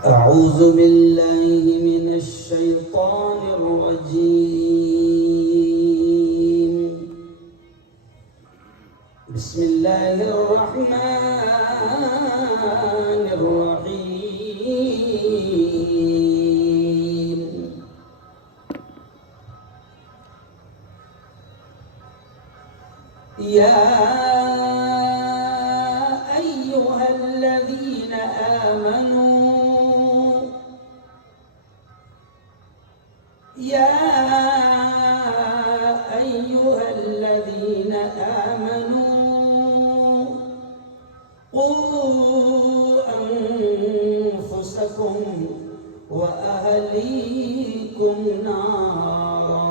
أعوذ بالله من الشيطان الرجيم. بسم الله الرحمن الرحيم. يا أيها الذين آمنوا قوا أنفسكم وأهليكم نارا.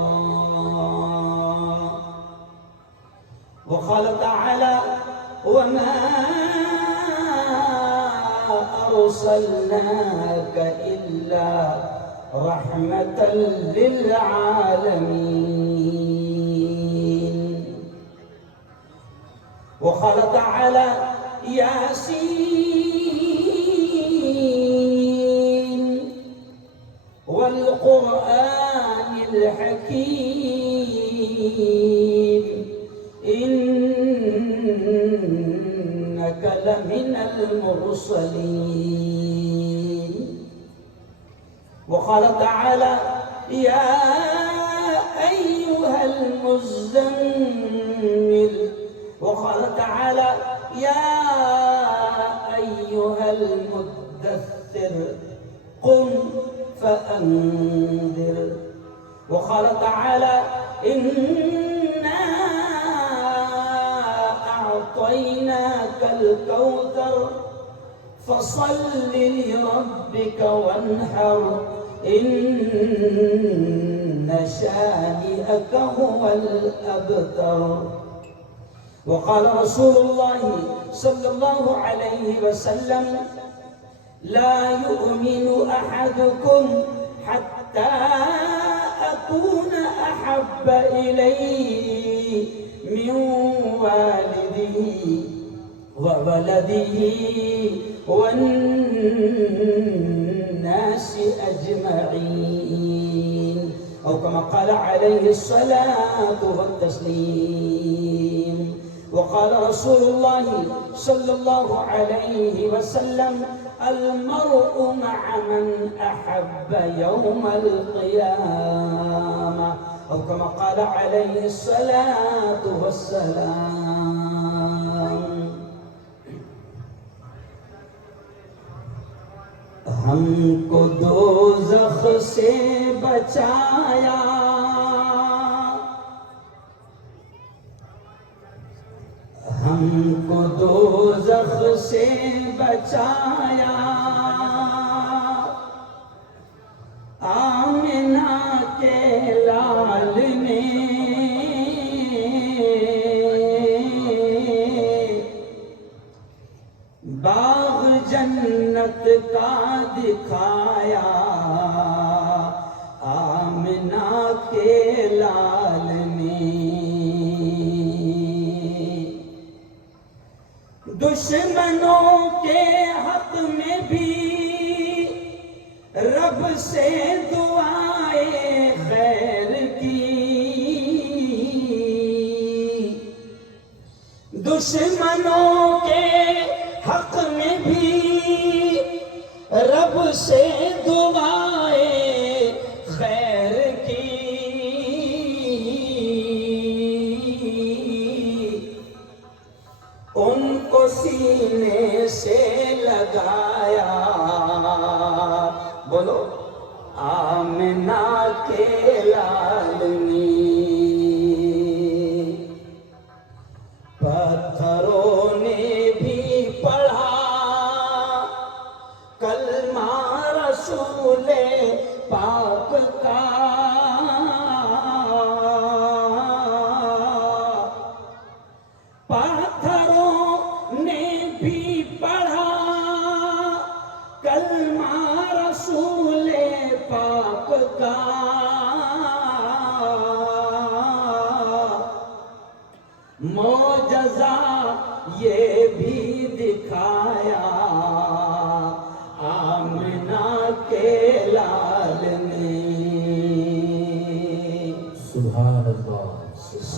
وقال تعالى: وما أرسلناك إلا رحمة للعالمين. وقال تعالى: ياسين والقرآن الحكيم إنك لمن المرسلين. وقال تعالى: يا أيها المزمل. وقال تعالى: يا أيها المدثر قم فأنذر. وقال تعالى: إنا أعطيناك الكوثر فصل لربك وانحر إن شانئك هو الأبتر. وقال رسول الله صلى الله عليه وسلم: لا يؤمن أحدكم حتى أكون أحب إليه من والده وولده والناس أجمعين، أو كما قال عليه الصلاة والتسليم. وقال رسول الله صلى الله عليه وسلم: المرء مع من أحب يوم القيامة، أو كما قال عليه الصلاة والسلام. ہم کو دوزخ سے بچایا، ہم کو دوزخ سے بچایا، آمنہ کے لال نے باغ جنت کا دکھایا، آمنہ کے لال نے دشمنوں کے حق میں بھی رب سے دعائیں خیر کی، دشمنوں کے حق میں بھی رب سے دعائیں خیر کی، ان کو سینے سے لگایا، بولو آمنہ کے لال نے، پتھروں نے بھی پڑھا کلمہ رسول پاک کا، پتھروں نے بھی پڑھا کلمہ رسول پاک کا، معجزہ یہ بھی دکھایا، آمنہ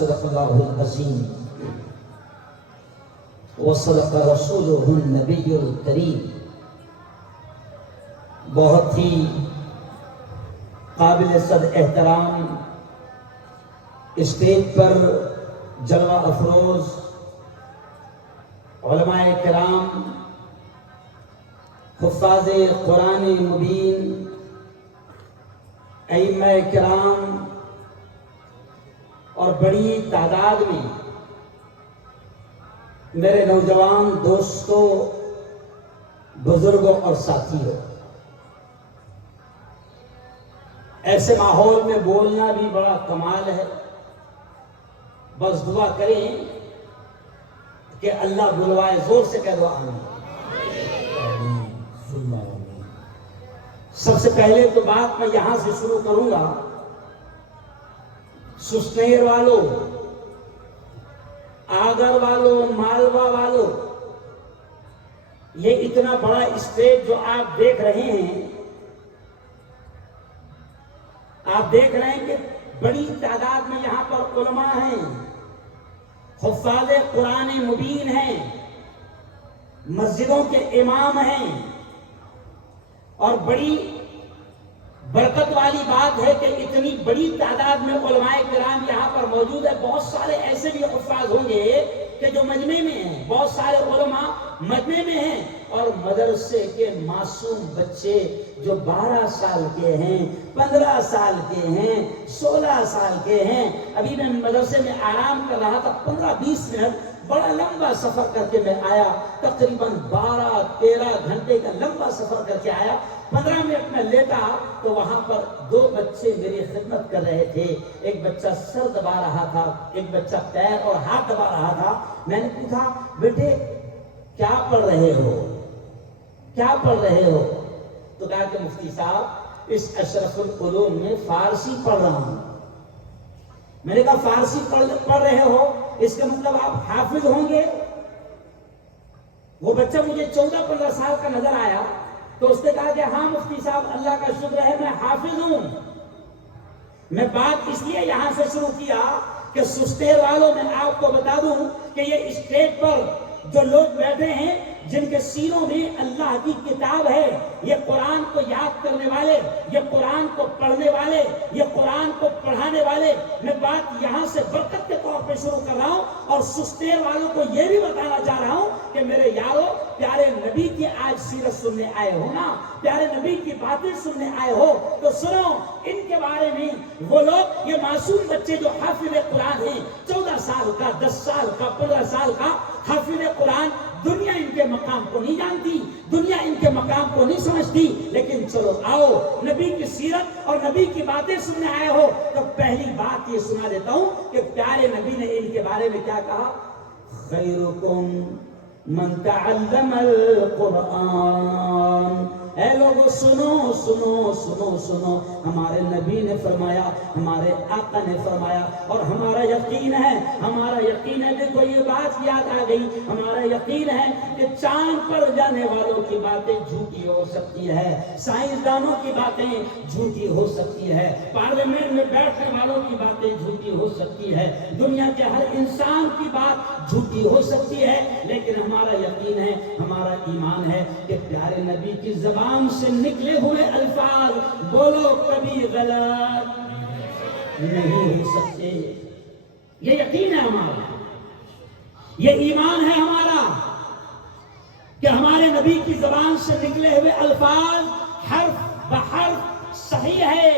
صدق اللہ العظیم وصدق رسولہ النبی الکریم۔ بہت ہی قابل صد احترام اسٹیج پر جلوہ افروز علماء کرام، حفاظ قرآن مبین، ائمہ کرام اور بڑی تعداد میں میرے نوجوان دوستوں، بزرگوں اور ساتھیوں، ایسے ماحول میں بولنا بھی بڑا کمال ہے۔ بس دعا کریں کہ اللہ بلوائے، زور سے کہہ دو آمین۔ سب سے پہلے تو بات میں یہاں سے شروع کروں گا، سستیر والوں، آگر والوں، مالوا والوں، یہ اتنا بڑا اسٹیج جو آپ دیکھ رہے ہیں، آپ دیکھ رہے ہیں کہ بڑی تعداد میں یہاں پر علماء ہیں، حفاظ قرآن مبین ہیں، مسجدوں کے امام ہیں، اور بڑی برکت والی بات ہے کہ اتنی بڑی تعداد میں علماء کرام یہاں پر موجود ہے۔ بہت سارے ایسے بھی حفاظ ہوں گے کہ جو مجمع میں ہیں، بہت سارے علماء مجمع میں ہیں، اور مدرسے کے معصوم بچے جو 12 سال کے ہیں، 15 سال کے ہیں، 16 سال کے ہیں۔ ابھی میں مدرسے میں آرام کر رہا تھا، 15-20 منٹ بڑا لمبا سفر کر کے میں آیا، تقریباً 12-13 گھنٹے کا لمبا سفر کر کے آیا۔ 15 منٹ میں لیٹا تو وہاں پر 2 بچے میری خدمت کر رہے تھے۔ ایک بچہ سر دبا رہا تھا، ایک بچہ پیر اور ہاتھ دبا رہا تھا۔ میں نے پوچھا، بیٹے کیا پڑھ رہے ہو، کیا پڑھ رہے ہو؟ تو کہا کہ مفتی صاحب اس اشرف العلوم میں فارسی پڑھ رہا ہوں۔ میں نے کہا فارسی پڑھ رہے ہو، اس کا مطلب آپ حافظ ہوں گے؟ وہ بچہ مجھے 14-15 سال کا نظر آیا، تو اس نے کہا کہ ہاں مفتی صاحب اللہ کا شکر ہے میں حافظ ہوں۔ میں بات اس لیے یہاں سے شروع کیا کہ سستیر والوں میں آپ کو بتا دوں کہ یہ اسٹیج پر جو لوگ بیٹھے ہیں، جن کے سینوں میں اللہ کی کتاب ہے، یہ قرآن کو یاد کرنے والے، یہ قرآن کو پڑھنے والے، یہ قرآن کو پڑھانے والے، میں بات یہاں سے برکت کے طور پہ شروع کر رہا ہوں، اور سستیر والوں کو یہ بھی بتانا چاہ رہا ہوں کہ میرے یارو، پیارے نبی کی آج سیرت سننے آئے ہو نا، پیارے نبی کی باتیں سننے آئے ہو تو سنو ان کے بارے میں۔ وہ لوگ، یہ معصوم بچے جو حافظ قرآن ہیں، 14 سال کا، 10 سال کا، 15 سال کا حافظ قرآن، دنیا ان کے مقام کو نہیں جانتی، دنیا ان کے مقام کو نہیں سمجھتی، لیکن چلو آؤ نبی کی سیرت اور نبی کی باتیں سننے آئے ہو تو پہلی بات یہ سنا دیتا ہوں کہ پیارے نبی نے ان کے بارے میں کیا کہا؟ خیرکم من تعلم القرآن۔ اے لوگوں سنو سنو سنو سنو، ہمارے نبی نے فرمایا، ہمارے آقا نے فرمایا، اور ہمارا یقین ہے، ہمارا یقین ہے، دیکھو یہ بات یاد آ گئی، ہمارا یقین ہے کہ چاند پر جانے والوں کی باتیں جھوٹی ہو سکتی ہے، سائنسدانوں کی باتیں جھوٹی ہو سکتی ہے، پارلیمنٹ میں بیٹھنے والوں کی باتیں جھوٹی ہو سکتی ہے، دنیا کے ہر انسان کی بات جھوٹی ہو سکتی ہے، لیکن ہمارا یقین ہے، ہمارا ایمان ہے کہ پیارے نبی کی زبان سے نکلے ہوئے الفاظ بولو کبھی غلط نہیں ہو سکتے۔ یہ یقین ہے ہمارا، یہ ایمان ہے ہمارا کہ ہمارے نبی کی زبان سے نکلے ہوئے الفاظ حرف بحرف صحیح ہے،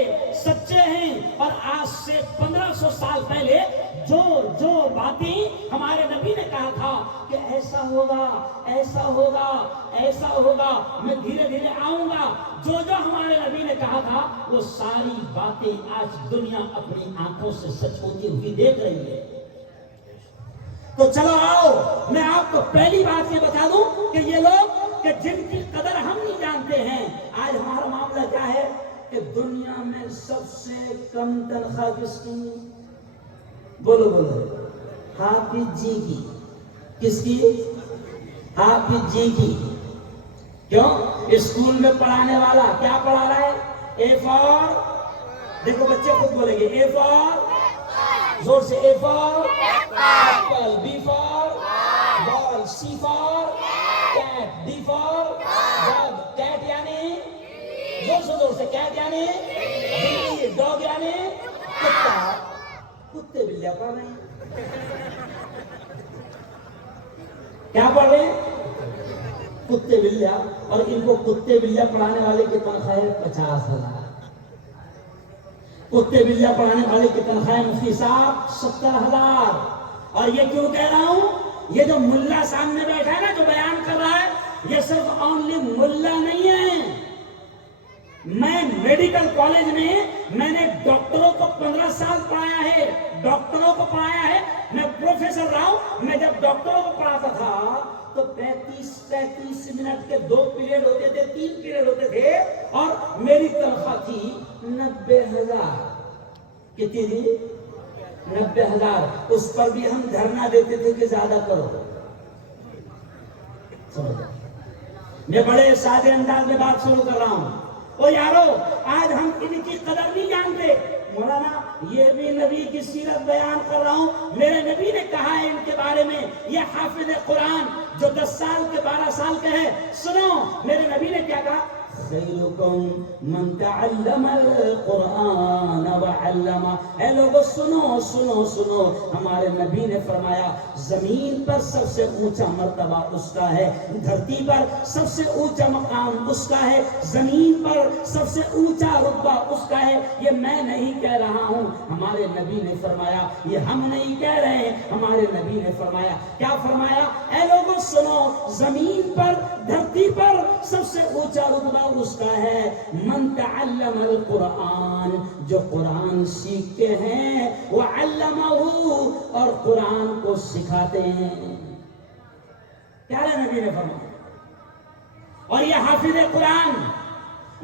سچے ہیں، اور آج سے 1500 سال پہلے جو باتیں ہمارے نبی نے کہا تھا کہ ایسا ہوگا، ایسا ہوگا، ایسا ہوگا، میں دھیرے دھیرے آؤں گا، جو ہمارے نبی نے کہا تھا وہ ساری باتیں آج دنیا اپنی آنکھوں سے سچ ہوتی ہوئی دیکھ رہی ہے۔ تو چلو آؤ میں آپ کو پہلی بات یہ بتا دوں کہ یہ لوگ کہ جن کی قدر ہم نہیں جانتے ہیں، آج ہمارا معاملہ کیا ہے کہ دنیا میں سب سے کم تنخواہ کس کی؟ بولو بولو، حافظ جی کی۔ کس کی؟ حافظ جی کی۔ کیوں؟ اسکول میں پڑھانے والا کیا پڑھا رہا ہے؟ اے فار، دیکھو بچے خود بولیں گے، اے فار زور سے A for apple, B for ball, C for cat, D for dog. Cat یعنی زور سے کیٹ یعنی بلی, ڈاگ یعنی کتا. کتے بلیاں پڑھ رہے ہیں. کیا پڑھ رہے ہیں؟ کتے بلیاں. اور ان کو کتے بلیاں پڑھانے والے کی تنخواہ 50,000. کتے بلیاں پڑھانے والے کی تنخواہ مفتی صاحب 70,000. اور یہ کیوں کہہ رہا ہوں؟ یہ جو ملا سامنے بیٹھا ہے نا, جو بیان کر رہا ہے, یہ صرف اونلی ملا نہیں ہے. میں میڈیکل کالج میں نے ڈاکٹروں کو 15 سال پڑھایا ہے. ڈاکٹروں کو پڑھایا ہے. میں پروفیسر رہا ہوں. میں جب ڈاکٹروں کو پڑھاتا تھا تو 35 منٹ کے 2 پیریڈ ہوتے تھے, 3 پیریڈ ہوتے تھے, اور میری تنخواہ تھی 90,000. کتنی تھی؟ 90,000. اس پر بھی ہم دھرنا دیتے تھے کہ زیادہ کرو. میں بڑے سادے انداز میں بات شروع کر رہا ہوں. او یارو, آج ہم ان کی قدر نہیں جانتے. مولانا یہ بھی نبی کی سیرت بیان کر رہا ہوں. میرے نبی نے کہا ہے ان کے بارے میں, یہ حافظ قرآن جو 10 سال کے 12 سال کے ہے. سنو میرے نبی نے کیا کہا, خیرکم من تعلم القرآن وعلمہ. اے لوگو سنو سنو سنو, ہمارے نبی نے فرمایا زمین پر سب سے اونچا مرتبہ اس کا ہے, دھرتی پر سب سے اونچا مقام اس کا ہے, زمین پر سب سے اونچا رتبہ اس کا ہے. یہ میں نہیں کہہ رہا ہوں, ہمارے نبی نے فرمایا. یہ ہم نہیں کہہ رہے ہیں, ہمارے نبی نے فرمایا. کیا فرمایا؟ اے لوگو سنو, زمین پر دھرتی پر سب سے اونچا رتبہ اس کا ہے من تعلم القرآن, جو قرآن سیکھتے ہیں, وعلمہ, اور قرآن کو سکھاتے ہیں. پیارے نبی نے فرمایا. اور یہ حافظ قرآن,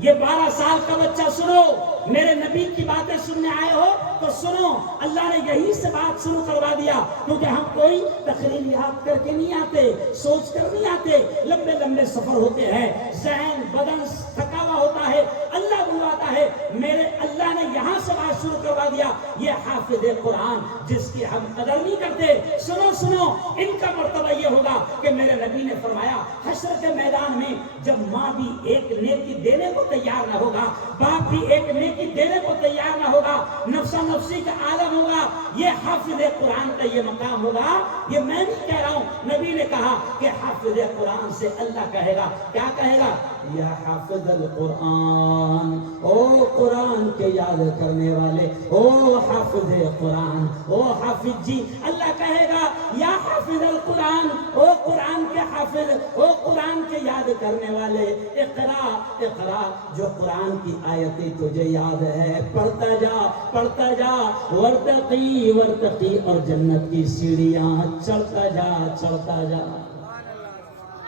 یہ 12 سال کا بچہ, سنو میرے نبی کی باتیں سننے آئے ہو تو سنو. اللہ نے یہی سے بات شروع کروا دیا, کیونکہ ہم کوئی تقریر یاد کر کے نہیں آتے, سوچ کر نہیں آتے. لمبے لمبے سفر ہوتے ہیں, ذہن بدن تھکا ہوا ہوتا ہے, اللہ بلواتا ہے. میرے اللہ نے یہاں سے بات شروع کروا دیا. یہ حافظ قرآن جس کی ہم قدر نہیں کرتے, سنو سنو, ان کا مرتبہ یہ ہوگا کہ میرے نبی نے فرمایا حشر کے میدان میں جب ماں بھی ایک نیکی دینے کو تیار نہ ہوگا, باپ بھی ایک نیکی دینے کو تیار نہ ہوگا, نفسا نفسی کا عالم ہوگا, یہ حافظ قرآن کا یہ مقام ہوگا. یہ میں نہیں کہہ رہا ہوں, نبی نے کہا کہ حافظ قرآن سے اللہ کہے گا, کیا کہے گا؟ یا حافظ القرآن, او قرآن کے یاد کرنے والے, او حافظ قرآن, او حافظ جی. اللہ کہے گا یا حافظ القرآن, او قرآن کے حافظ, او قرآن کے یاد کرنے والے, اقرا اقرا, جو قرآن کی آیتیں تجھے یاد ہے پڑھتا جا پڑھتا جا, ورتقی ورتقی, اور جنت کی سیڑھیاں چڑھتا جا چڑھتا جا.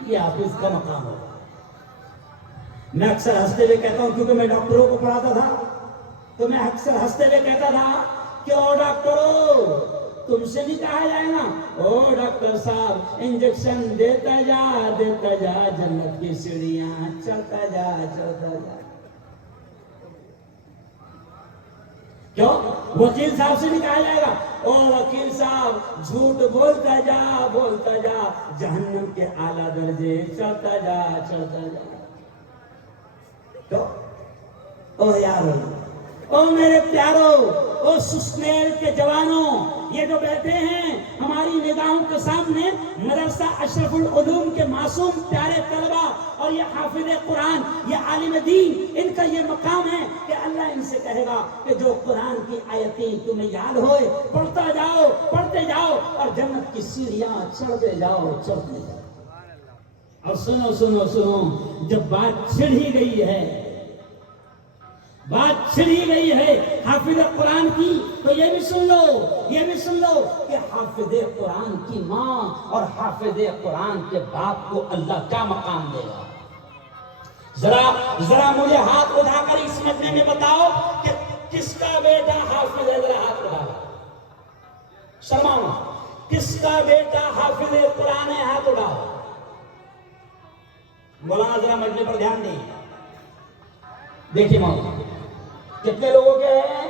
یہ حافظ کا مقام ہے. میں اکثر ہنستے ہوئے کہتا ہوں, کیونکہ میں ڈاکٹروں کو پڑھاتا تھا, تو میں اکثر ہنستے ہوئے کہتا تھا کہ او ڈاکٹروں, تم سے نہیں کہا جائے نا, او ڈاکٹر صاحب انجیکشن دیتا جا جنت کی سیڑھیاں چڑھتا جا چڑھتا جا. کیوں؟ وکیل صاحب سے نہیں کہا جائے گا او وکیل صاحب جھوٹ بولتا جا جہنم کے اعلیٰ درجے چڑھتا جا چڑھتا جا. او یارو, او میرے پیارو, او سسنیل کے جوانوں, یہ جو بیٹھے ہیں ہماری نگاہوں کے سامنے, مدرسہ اشرف العلوم کے معصوم پیارے طلبہ, اور یہ حافظ قرآن, یہ عالم دین, ان کا یہ مقام ہے کہ اللہ ان سے کہے گا کہ جو قرآن کی آیتیں تمہیں یاد ہوئے پڑھتا جاؤ پڑھتے جاؤ, اور جنت کی سیڑھیاں چڑھتے جاؤ چڑھتے جاؤ. اور سنو سنو سنو, جب بات چھڑی گئی ہے, بات چھڑی گئی ہے حافظ قرآن کی, تو یہ بھی سن لو کہ حافظ قرآن کی ماں اور حافظ قرآن کے باپ کو اللہ کیا مقام دے گا. ذرا مجھے ہاتھ اٹھا کر اس مجمع میں بتاؤ کہ کس کا بیٹا حافظ ہے. ذرا ہاتھ اٹھا کر شرماؤ, کس کا بیٹا حافظ قرآن ہے, ہاتھ اٹھاؤ. مولانا ذرا مجمع پر دھیان دیں. دیکھیے مولانا کتنے لوگوں کے ہیں؟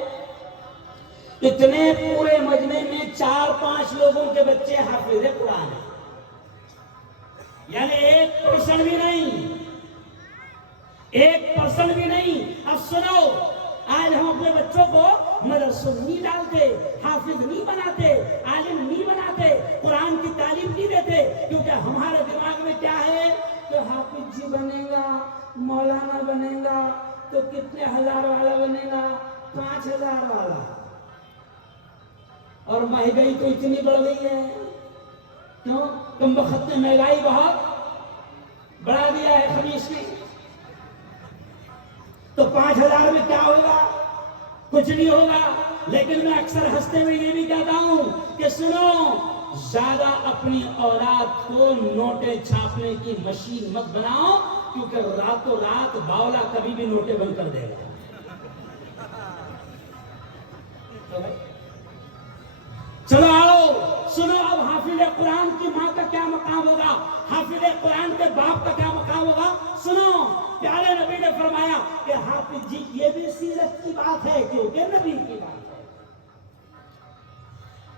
اتنے پورے مجمع میں 4-5 لوگوں کے بچے حافظ قرآن ہیں، یعنی 1% بھی نہیں، 1% بھی نہیں۔ اب سنو، آج ہم اپنے بچوں کو مدرسوں میں نہیں ڈالتے، حافظ نہیں بناتے، عالم نہیں بناتے، قرآن کی تعلیم نہیں دیتے، کیونکہ ہمارے دماغ میں کیا ہے کہ حافظ جی بنے گا، مولانا بنے گا تو کتنے ہزار والا بنے گا؟ 5,000 والا۔ اور مہنگائی تو اتنی بڑھ گئی ہے، کیوں؟ کم وقت میں مہنگائی بہت بڑھا دیا ہے خمیس نے، تو 5,000 میں کیا ہوگا؟ کچھ نہیں ہوگا۔ لیکن میں اکثر ہنستے ہوئے یہ بھی کہتا ہوں کہ سنو، زیادہ اپنی اولاد کو نوٹیں چھاپنے کی مشین مت بناؤ، کیونکہ راتوں رات باولا کبھی بھی نوٹیں بند کر دے گا۔ چلو آؤ سنو، اب حافظ قرآن کی ماں کا کیا مقام ہوگا، حافظ قرآن کے باپ کا کیا مقام ہوگا؟ سنو، پیارے نبی نے فرمایا کہ حافظ جی یہ بھی سیرت کی بات ہے، کیونکہ نبی کی بات ہے۔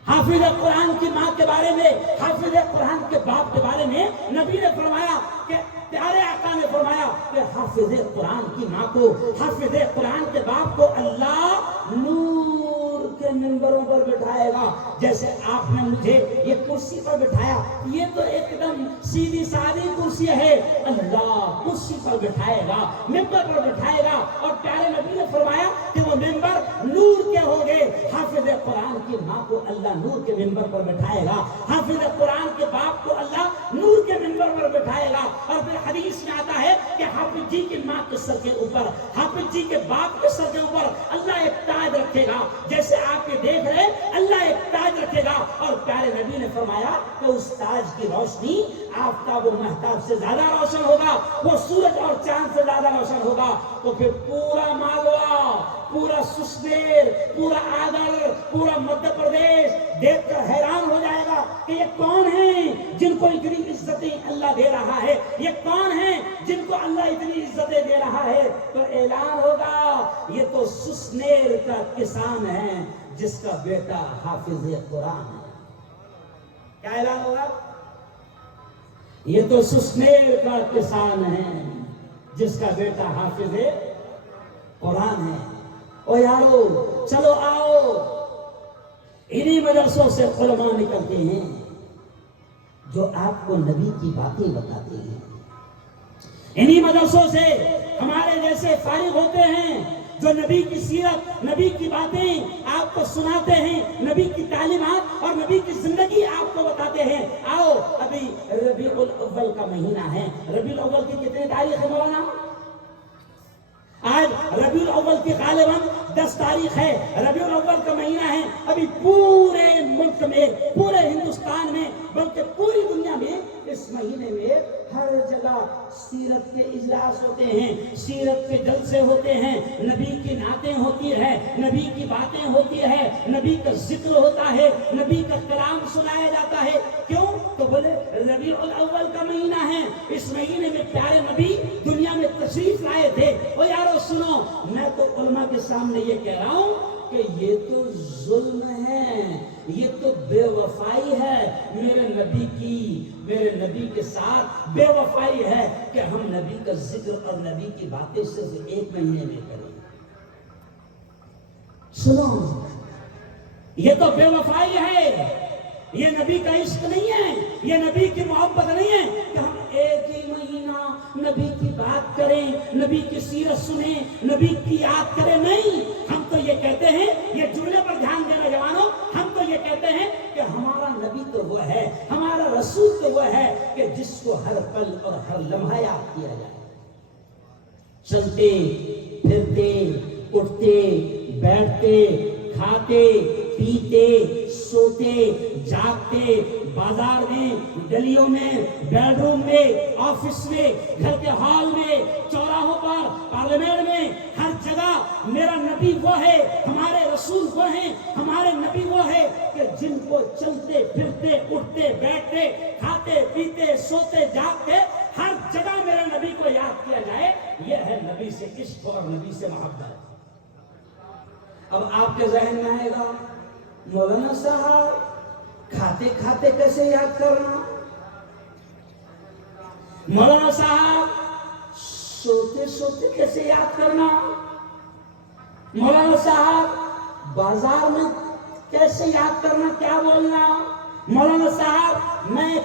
حافظ قرآن کی ماں کے بارے میں، حافظ قرآن کے باپ کے بارے میں نبی نے فرمایا کہ پیارے آقا نے فرمایا کہ حافظ قرآن کی ماں کو، حافظ قرآن کے باپ کو اللہ نور کے منبروں پر بٹھائے گا، جیسے آپ نے مجھے یہ کرسی پر بٹھایا، یہ تو ایک دم سیدھی سادی کرسی ہے، اللہ کرسی پر بٹھائے گا، منبر پر بٹھائے گا، اور پیارے نبی نے فرمایا کہ وہ منبر نور کے ہوں گے۔ حافظ قرآن کی ماں کو اللہ نور کے منبر پر بٹھائے گا، حافظ قرآن کے باپ کو اللہ نور کے منبر پر بٹھائے گا۔ اور پھر حدیث میں آتا ہے کہ حافظ جی کی ماں کے سر کے اوپر، حافظ جی کے باپ کے سر کے اوپر اللہ ایک تاج رکھے گا، جیسے آپ کے دیکھ رہے اللہ ایک تاج رکھے گا، اور پیارے نبی نے فرمایا کہ اس تاج کی روشنی آفتاب و مہتاب سے زیادہ روشن ہوگا، وہ سورج اور چاند سے زیادہ روشن ہوگا۔ تو پھر پورا مالوا، پورا سسنیر، پورا آگر، پورا مدھیہ پردیش دیکھ کر حیران ہو جائے گا کہ یہ کون ہیں جن کو اتنی عزتیں اللہ دے رہا ہے، یہ کون ہیں جن کو اللہ اتنی عزتیں دے رہا ہے۔ تو اعلان ہوگا یہ تو سسنیر کا کسان ہے جس کا بیٹا حافظ قرآن ہے۔ کیا اعلان ہوگا؟ یہ تو سسنیر کا کسان ہے جس کا بیٹا حافظ قرآن ہے۔ او یارو چلو آؤ، انہی مدرسوں سے علماء نکلتے ہیں جو آپ کو نبی کی باتیں بتاتے ہیں، انہی مدرسوں سے ہمارے جیسے فارغ ہوتے ہیں جو نبی کی سیرت، نبی کی باتیں آپ کو سناتے ہیں، نبی کی تعلیمات اور نبی کی زندگی آپ کو بتاتے ہیں۔ آؤ، ابھی ربیع الاول کا مہینہ ہے، ربیع الاول کی کتنی تاریخ ہے مولانا؟ آج ربیع الاول کی غالباً 10 تاریخ ہے، ربیع الاول کا مہینہ ہے۔ ابھی پورے ملک میں، پورے ہندوستان میں، بلکہ پوری دنیا میں اس مہینے میں ہر جگہ سیرت کے اجلاس ہوتے ہیں، سیرت کے جلسے ہوتے ہیں، نبی کی نعتیں ہوتی ہے، نبی کی باتیں ہوتی ہے، نبی کا ذکر ہوتا ہے، نبی کا کلام سنایا جاتا ہے۔ کیوں؟ تو بولے ربیع الاول کا مہینہ ہے، اس مہینے میں پیارے نبی دنیا میں تشریف لائے تھے۔ او یارو سنو، میں تو علماء کے سامنے یہ کہہ رہا ہوں کہ یہ تو ظلم ہے، یہ تو بے وفائی ہے میرے نبی کی، میرے نبی کے ساتھ بے وفائی ہے کہ ہم نبی کا ذکر اور نبی کی باتیں صرف ایک مہینے میں کریں۔ سنو، یہ تو بے وفائی ہے، یہ نبی کا عشق نہیں ہے، یہ نبی کی محبت نہیں ہے کہ ہم ایک ہی مہینہ نبی کی بات کریں، نبی کی سیرت سنیں، نبی کی یاد کریں۔ نہیں، ہم تو یہ کہتے ہیں، یہ جملے پر دھیان دینا جوانوں، ہم تو یہ کہتے ہیں کہ ہمارا نبی تو وہ ہے، ہمارا رسول تو وہ ہے کہ جس کو ہر پل اور ہر لمحہ یاد کیا جائے۔ چلتے پھرتے، اٹھتے بیٹھتے، کھاتے پیتے، سوتے جاگتے، بازار میں، گلیوں میں، بیڈ روم میں، آفس میں، گھر کے ہال میں، چوراہوں پر، پارلیمنٹ میں، ہر جگہ میرا نبی وہ ہے، ہمارے رسول وہ ہیں، ہمارے نبی وہ ہے کہ جن کو چلتے پھرتے، اٹھتے بیٹھتے، کھاتے پیتے، سوتے جاگتے، ہر جگہ میرے نبی کو یاد کیا جائے۔ یہ ہے نبی سے عشق اور نبی سے محبت۔ اب آپ کے ذہن میں آئے گا مولانا صاحب کھاتے کھاتے کیسے یاد کرنا، مولانا صاحب سوتے سوتے کیسے یاد کرنا، مولانا صاحب بازار میں کیسے یاد کرنا، کیا بولنا، مولانا صاحب میں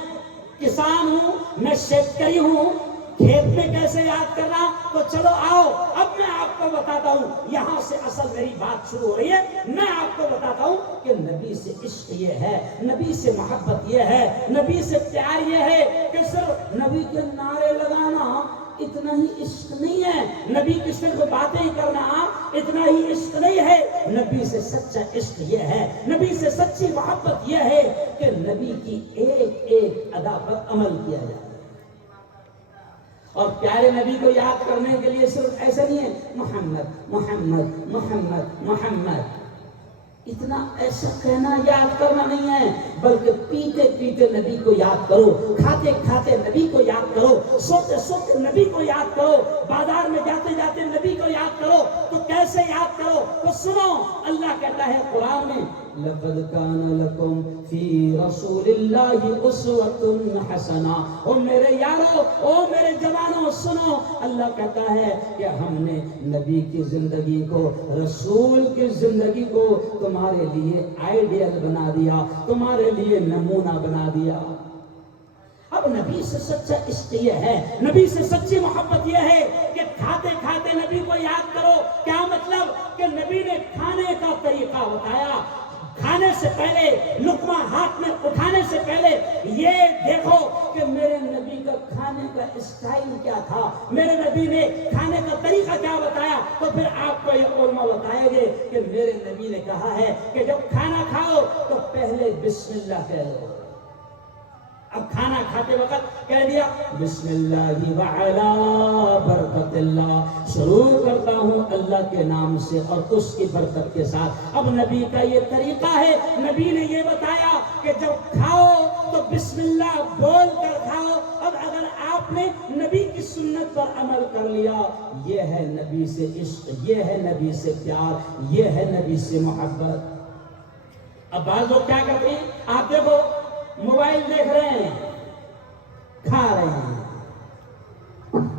کسان ہوں، میں شیکری ہوں، کھیت میں کیسے یاد کرنا۔ تو چلو آؤ اب میں آپ کو بتاتا ہوں، یہاں سے اصل میری بات شروع ہو رہی ہے۔ میں آپ کو بتاتا ہوں کہ نبی سے عشق یہ ہے، نبی سے محبت یہ ہے، نبی سے پیار یہ ہے کہ صرف نبی کے نعرے لگانا اتنا ہی عشق نہیں ہے، نبی کی صرف باتیں کرنا اتنا ہی عشق نہیں ہے، نبی سے سچا عشق یہ ہے، نبی سے سچی محبت یہ ہے کہ نبی کی ایک ایک ادا پر عمل کیا جائے۔ اور پیارے نبی کو یاد کرنے کے لیے صرف ایسا نہیں ہے محمد محمد محمد محمد، اتنا ایسا کہنا یاد کرنا نہیں ہے، بلکہ پیتے پیتے نبی کو یاد کرو، کھاتے کھاتے نبی کو یاد کرو، سوتے سوتے نبی کو یاد کرو، بازار میں جاتے جاتے نبی کو یاد کرو۔ تو کیسے یاد کرو؟ تو سنو، اللہ کہتا ہے قرآن میں لَقَدْ كَانَ لَكُمْ فِي رَسُولِ اللَّهِ أُسْوَةٌ حَسَنَةٌ۔ او میرے یارو، او میرے جوانوں سنو، اللہ کہتا ہے کہ ہم نے نبی کی زندگی کو، رسول کی زندگی کو تمہارے لیے آئیڈیل بنا دیا، تمہارے لیے نمونہ بنا دیا۔ اب نبی سے سچا عشق یہ ہے، نبی سے سچی محبت یہ ہے کہ کھاتے کھاتے نبی کو یاد کرو۔ کیا مطلب؟ کہ نبی نے کھانے کا طریقہ بتایا، کھانے سے پہلے، لقمہ ہاتھ میں اٹھانے سے پہلے یہ دیکھو کہ میرے نبی کا کھانے کا اسٹائل کیا تھا، میرے نبی نے کھانے کا طریقہ کیا بتایا۔ تو پھر آپ کو یہ علماء بتائیں گے کہ میرے نبی نے کہا ہے کہ جب کھانا کھاؤ تو پہلے بسم اللہ کہہ لو۔ اب کھانا کھاتے وقت کہہ دیا بسم اللہ وعلا برکت اللہ، شروع کرتا ہوں اللہ کے نام سے اور اس کی برکت کے ساتھ۔ اب نبی کا یہ طریقہ ہے، نبی نے یہ بتایا کہ جب کھاؤ تو بسم اللہ بول کر کھاؤ۔ اب اگر آپ نے نبی کی سنت پر عمل کر لیا، یہ ہے نبی سے عشق، یہ ہے نبی سے پیار، یہ ہے نبی سے محبت۔ اب بعض لوگ کیا کرتے ہیں، آپ دیکھو موبائل دیکھ رہے ہیں، کھا رہے ہیں۔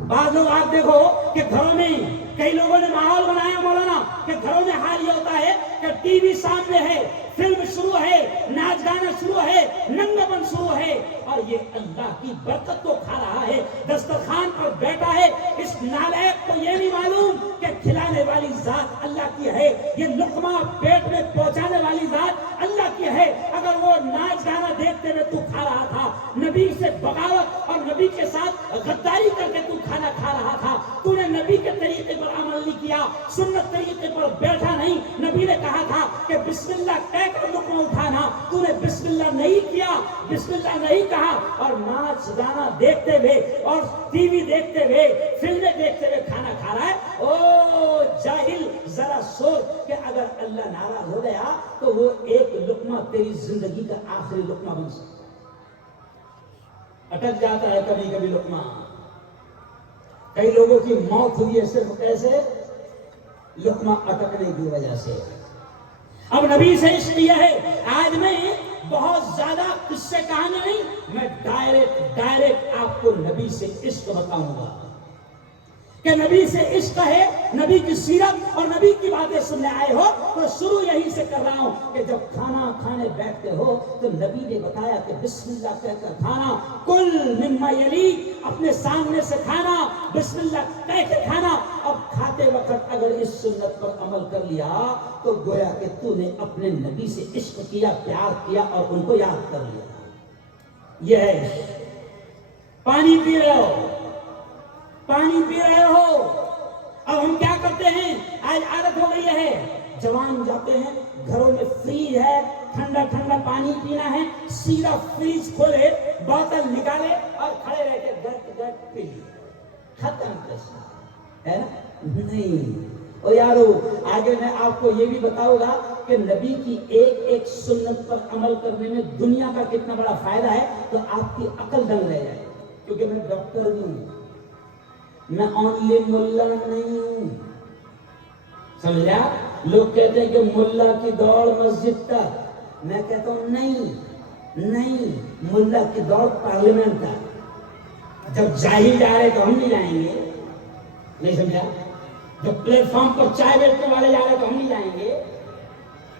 بعض لوگ آپ دیکھو کہ گھروں میں کئی لوگوں نے ماحول بنایا مولانا کہ گھروں میں حال یہ ہوتا ہے کہ ٹی وی سامنے ہے، فلم شروع ہے، ناچ گانا شروع ہے، ننگا پن شروع ہے، اور یہ اللہ کی برکت کو کھا رہا ہے، دسترخوان پر بیٹھا ہے۔ اس نالائق کو یہ نہیں معلوم کہ کھلانے والی ذات اللہ کی ہے، یہ لقمہ پیٹ میں پہنچانے والی ذات اللہ کی ہے۔ اگر وہ ناچ گانا دیکھتے ہوئے تو کھا رہا تھا، نبی سے بغاوت اور نبی کے ساتھ غداری کر کے تو کھانا کھا رہا تھا، تو نے نبی کے طریقے پر عمل نہیں کیا، سنت طریقے پر بیٹھا نہیں۔ نبی نے کہا تھا کہ بسم اللہ کہہ کر لقمہ اٹھانا، تو نے بسم اللہ نہیں کیا، بسم اللہ نہیں کہا، اور ناچ گانا دیکھتے ہوئے اور ٹی وی دیکھتے ہوئے، فلمیں دیکھتے ہوئے کھانا کھا رہا ہے۔ او جاہل، ذرا سوچ کہ اگر اللہ ناراض ہو گیا تو وہ ایک لقمہ تیری زندگی کا آخری لقمہ بن سکتا ہے۔ اٹک جاتا ہے کبھی کبھی لقمہ۔ کئی لوگوں کی موت ہوئی ہے صرف کیسے؟ لقمہ اٹکنے کی وجہ سے۔ اب نبی سے عشق یہ ہے، آج میں بہت زیادہ قصے کہانی نہیں، میں ڈائریکٹ آپ کو نبی سے عشق بتاؤں گا کہ نبی سے عشق ہے، نبی کی سیرت اور نبی کی باتیں سننے آئے ہو تو شروع یہی سے کر رہا ہوں کہ جب کھانا کھانے بیٹھتے ہو تو نبی نے بتایا کہ بسم اللہ کہہ کر کھانا، کل مما یلی، اپنے سامنے سے کھانا، بسم اللہ کہہ کے کھانا۔ اب کھاتے وقت اگر اس سنت پر عمل کر لیا تو گویا کہ تو نے اپنے نبی سے عشق کیا، پیار کیا اور ان کو یاد کر لیا۔ یہ ہے عشق۔ پانی پی رہے ہو، پانی پی رہے ہو، اب ہم کیا کرتے ہیں، آج عادت ہو گئی ہے، جوان جاتے ہیں گھروں میں فریج ہے، ٹھنڈا ٹھنڈا پانی پینا ہے، سیدھا فریج کھولے، بوتل نکالے اور کھڑے رہ کے گٹ گٹ پی لیے، ختم قصہ ہے نا؟ نہیں۔ اور یارو آگے میں آپ کو یہ بھی بتاؤں گا کہ نبی کی ایک ایک سنت پر عمل کرنے میں دنیا کا کتنا بڑا فائدہ ہے، تو آپ کی عقل دنگ رہ جائے، کیونکہ میں ڈاکٹر بھی ہوں، میں اونلی ملا نہیں ہوں، سمجھا؟ لوگ کہتے ہیں کہ ملا کی دوڑ مسجد تک، میں کہتا ہوں نہیں، ملا کی دوڑ پارلیمنٹ تک۔ جب جاہل جا رہے تو ہم نہیں جائیں گے، نہیں سمجھا؟ جب پلیٹ فارم پر چائے بیچنے والے جا رہے تو ہم نہیں جائیں گے۔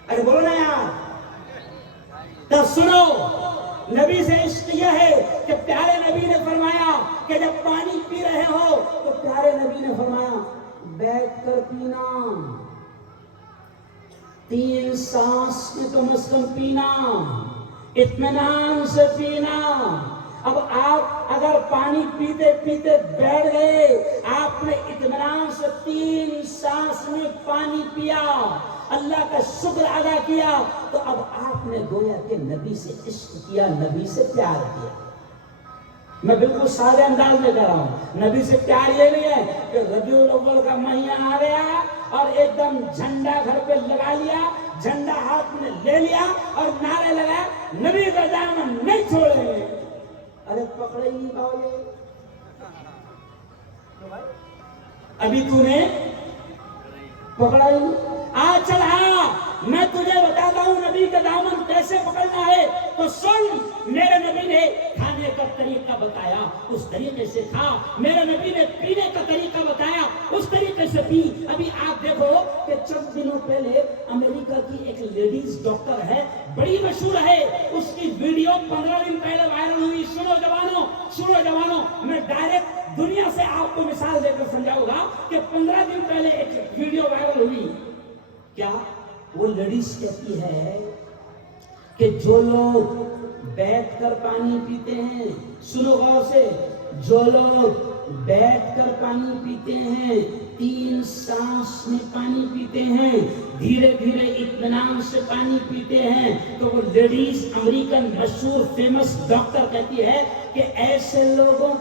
ارے بولو نا یار، تب سنو، نبی سے عشق یہ ہے کہ پیارے نبی نے فرمایا کہ جب پانی پی رہے ہو تو پیارے نبی نے فرمایا بیٹھ کر پینا، 3 سانس میں کم از کم پینا، اطمینان سے پینا۔ اب آپ اگر پانی پیتے پیتے بیٹھ گئے، آپ نے اطمینان سے 3 سانس میں پانی پیا، اللہ کا شکر ادا کیا، تو اب آپ نے گویا کہ نبی سے عشق کیا، نبی سے پیار کیا۔ میں بالکل سادے انداز میں کر رہا ہوں، نبی سے پیار یہ نہیں ہے کہ ربیع الاول کا مہینہ آ گیا اور ایک دم جھنڈا گھر پہ لگا لیا، جھنڈا ہاتھ میں لے لیا اور نعرے لگایا نبی کا دامن نہیں چھوڑیں گے۔ ارے پکڑے ہی نہیں پاؤ گے، ابھی تو نے پکڑا ہی نہیں۔ آج چل میں تجھے بتاتا ہوں نبی کا دامن کیسے پکڑنا ہے، تو سن، میرے نبی نے کھانے کا طریقہ بتایا، اس طریقے سے کھا۔ میرے نبی نے پینے کا طریقہ بتایا، اس طریقے سے پی۔ ابھی آپ دیکھو کہ چند دنوں پہلے امریکہ کی ایک لیڈیز ڈاکٹر ہے، بڑی مشہور ہے، اس کی ویڈیو 15 دن پہلے وائرل ہوئی۔ سنو جوانوں، میں ڈائریکٹ دنیا سے آپ کو مثال دے کر سمجھاؤں گا کہ 15 دن پہلے ایک ویڈیو وائرل ہوئی۔ کیا وہ لیڈیز کہتی ہے کہ جو لوگ بیٹھ کر پانی پیتے ہیں، سنو غور سے، جو لوگ بیٹھ کر پانی پیتے ہیں، 3 سانس میں پانی پیتے ہیں، دھیرے دھیرے اطمینان سے پانی پیتے ہیں، تو وہ لیڈیز امریکن مشہور فیمس ڈاکٹر کہتی ہے کہ ایسے لوگوں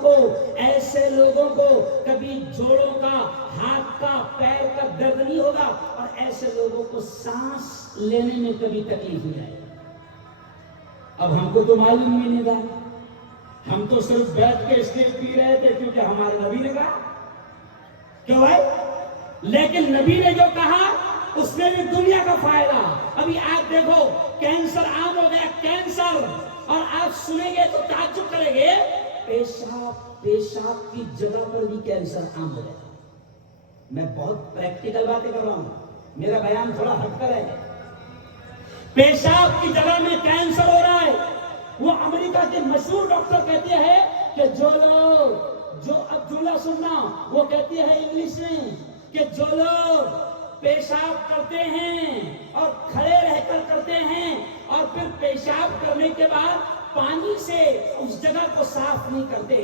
کو کبھی جوڑوں کا، ہاتھ کا، پیر کا درد نہیں ہوگا، اور ایسے لوگوں کو سانس لینے میں کبھی تکلیف نہیں آئے۔ اب ہم کو تو معلوم بھی نہیں تھا، ہم تو صرف بیٹھ کے اس لیے پی رہے تھے کیونکہ ہمارے نبی نے کہا، کیوں بھائی؟ لیکن نبی نے جو کہا اس میں بھی دنیا کا فائدہ۔ ابھی آپ دیکھو، کینسر عام ہو گیا، کینسر، اور آپ سنیں گے تو تعجب کریں گے، پیشاب کی جگہ پر بھی کینسر عام ہو گیا۔ میں بہت پریکٹیکل باتیں کر رہا ہوں، میرا بیان تھوڑا ہٹ کر ہے۔ پیشاب کی جگہ میں کینسر ہو رہا ہے۔ وہ امریکہ کے مشہور ڈاکٹر کہتے ہیں کہ اب جملہ سننا، وہ کہتی ہے انگلش میں کہ جو لوگ پیشاب کرتے ہیں اور کھڑے رہ کر کرتے ہیں اور پھر پیشاب کرنے کے بعد پانی سے اس جگہ کو صاف نہیں کرتے،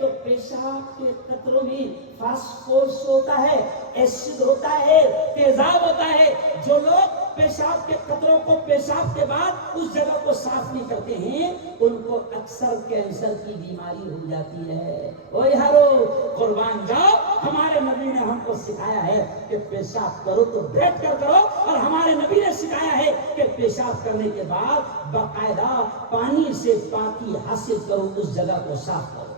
تو پیشاب کے قطروں میں فاسفورس ہوتا ہے، ایسڈ ہوتا ہے، تیزاب ہوتا ہے۔ جو لوگ پیشاب کے قطروں کو پیشاب کے بعد اس جگہ کو صاف نہیں کرتے ہیں، ان کو اکثر کینسر کی بیماری ہو جاتی ہے۔ اوہ یارو، قربان جاؤ، ہمارے نبی نے ہم کو سکھایا ہے کہ پیشاب کرو تو بیٹھ کر کرو، اور ہمارے نبی نے سکھایا ہے کہ پیشاب کرنے کے بعد باقاعدہ پانی سے پاکی حاصل کرو، اس جگہ کو صاف کرو۔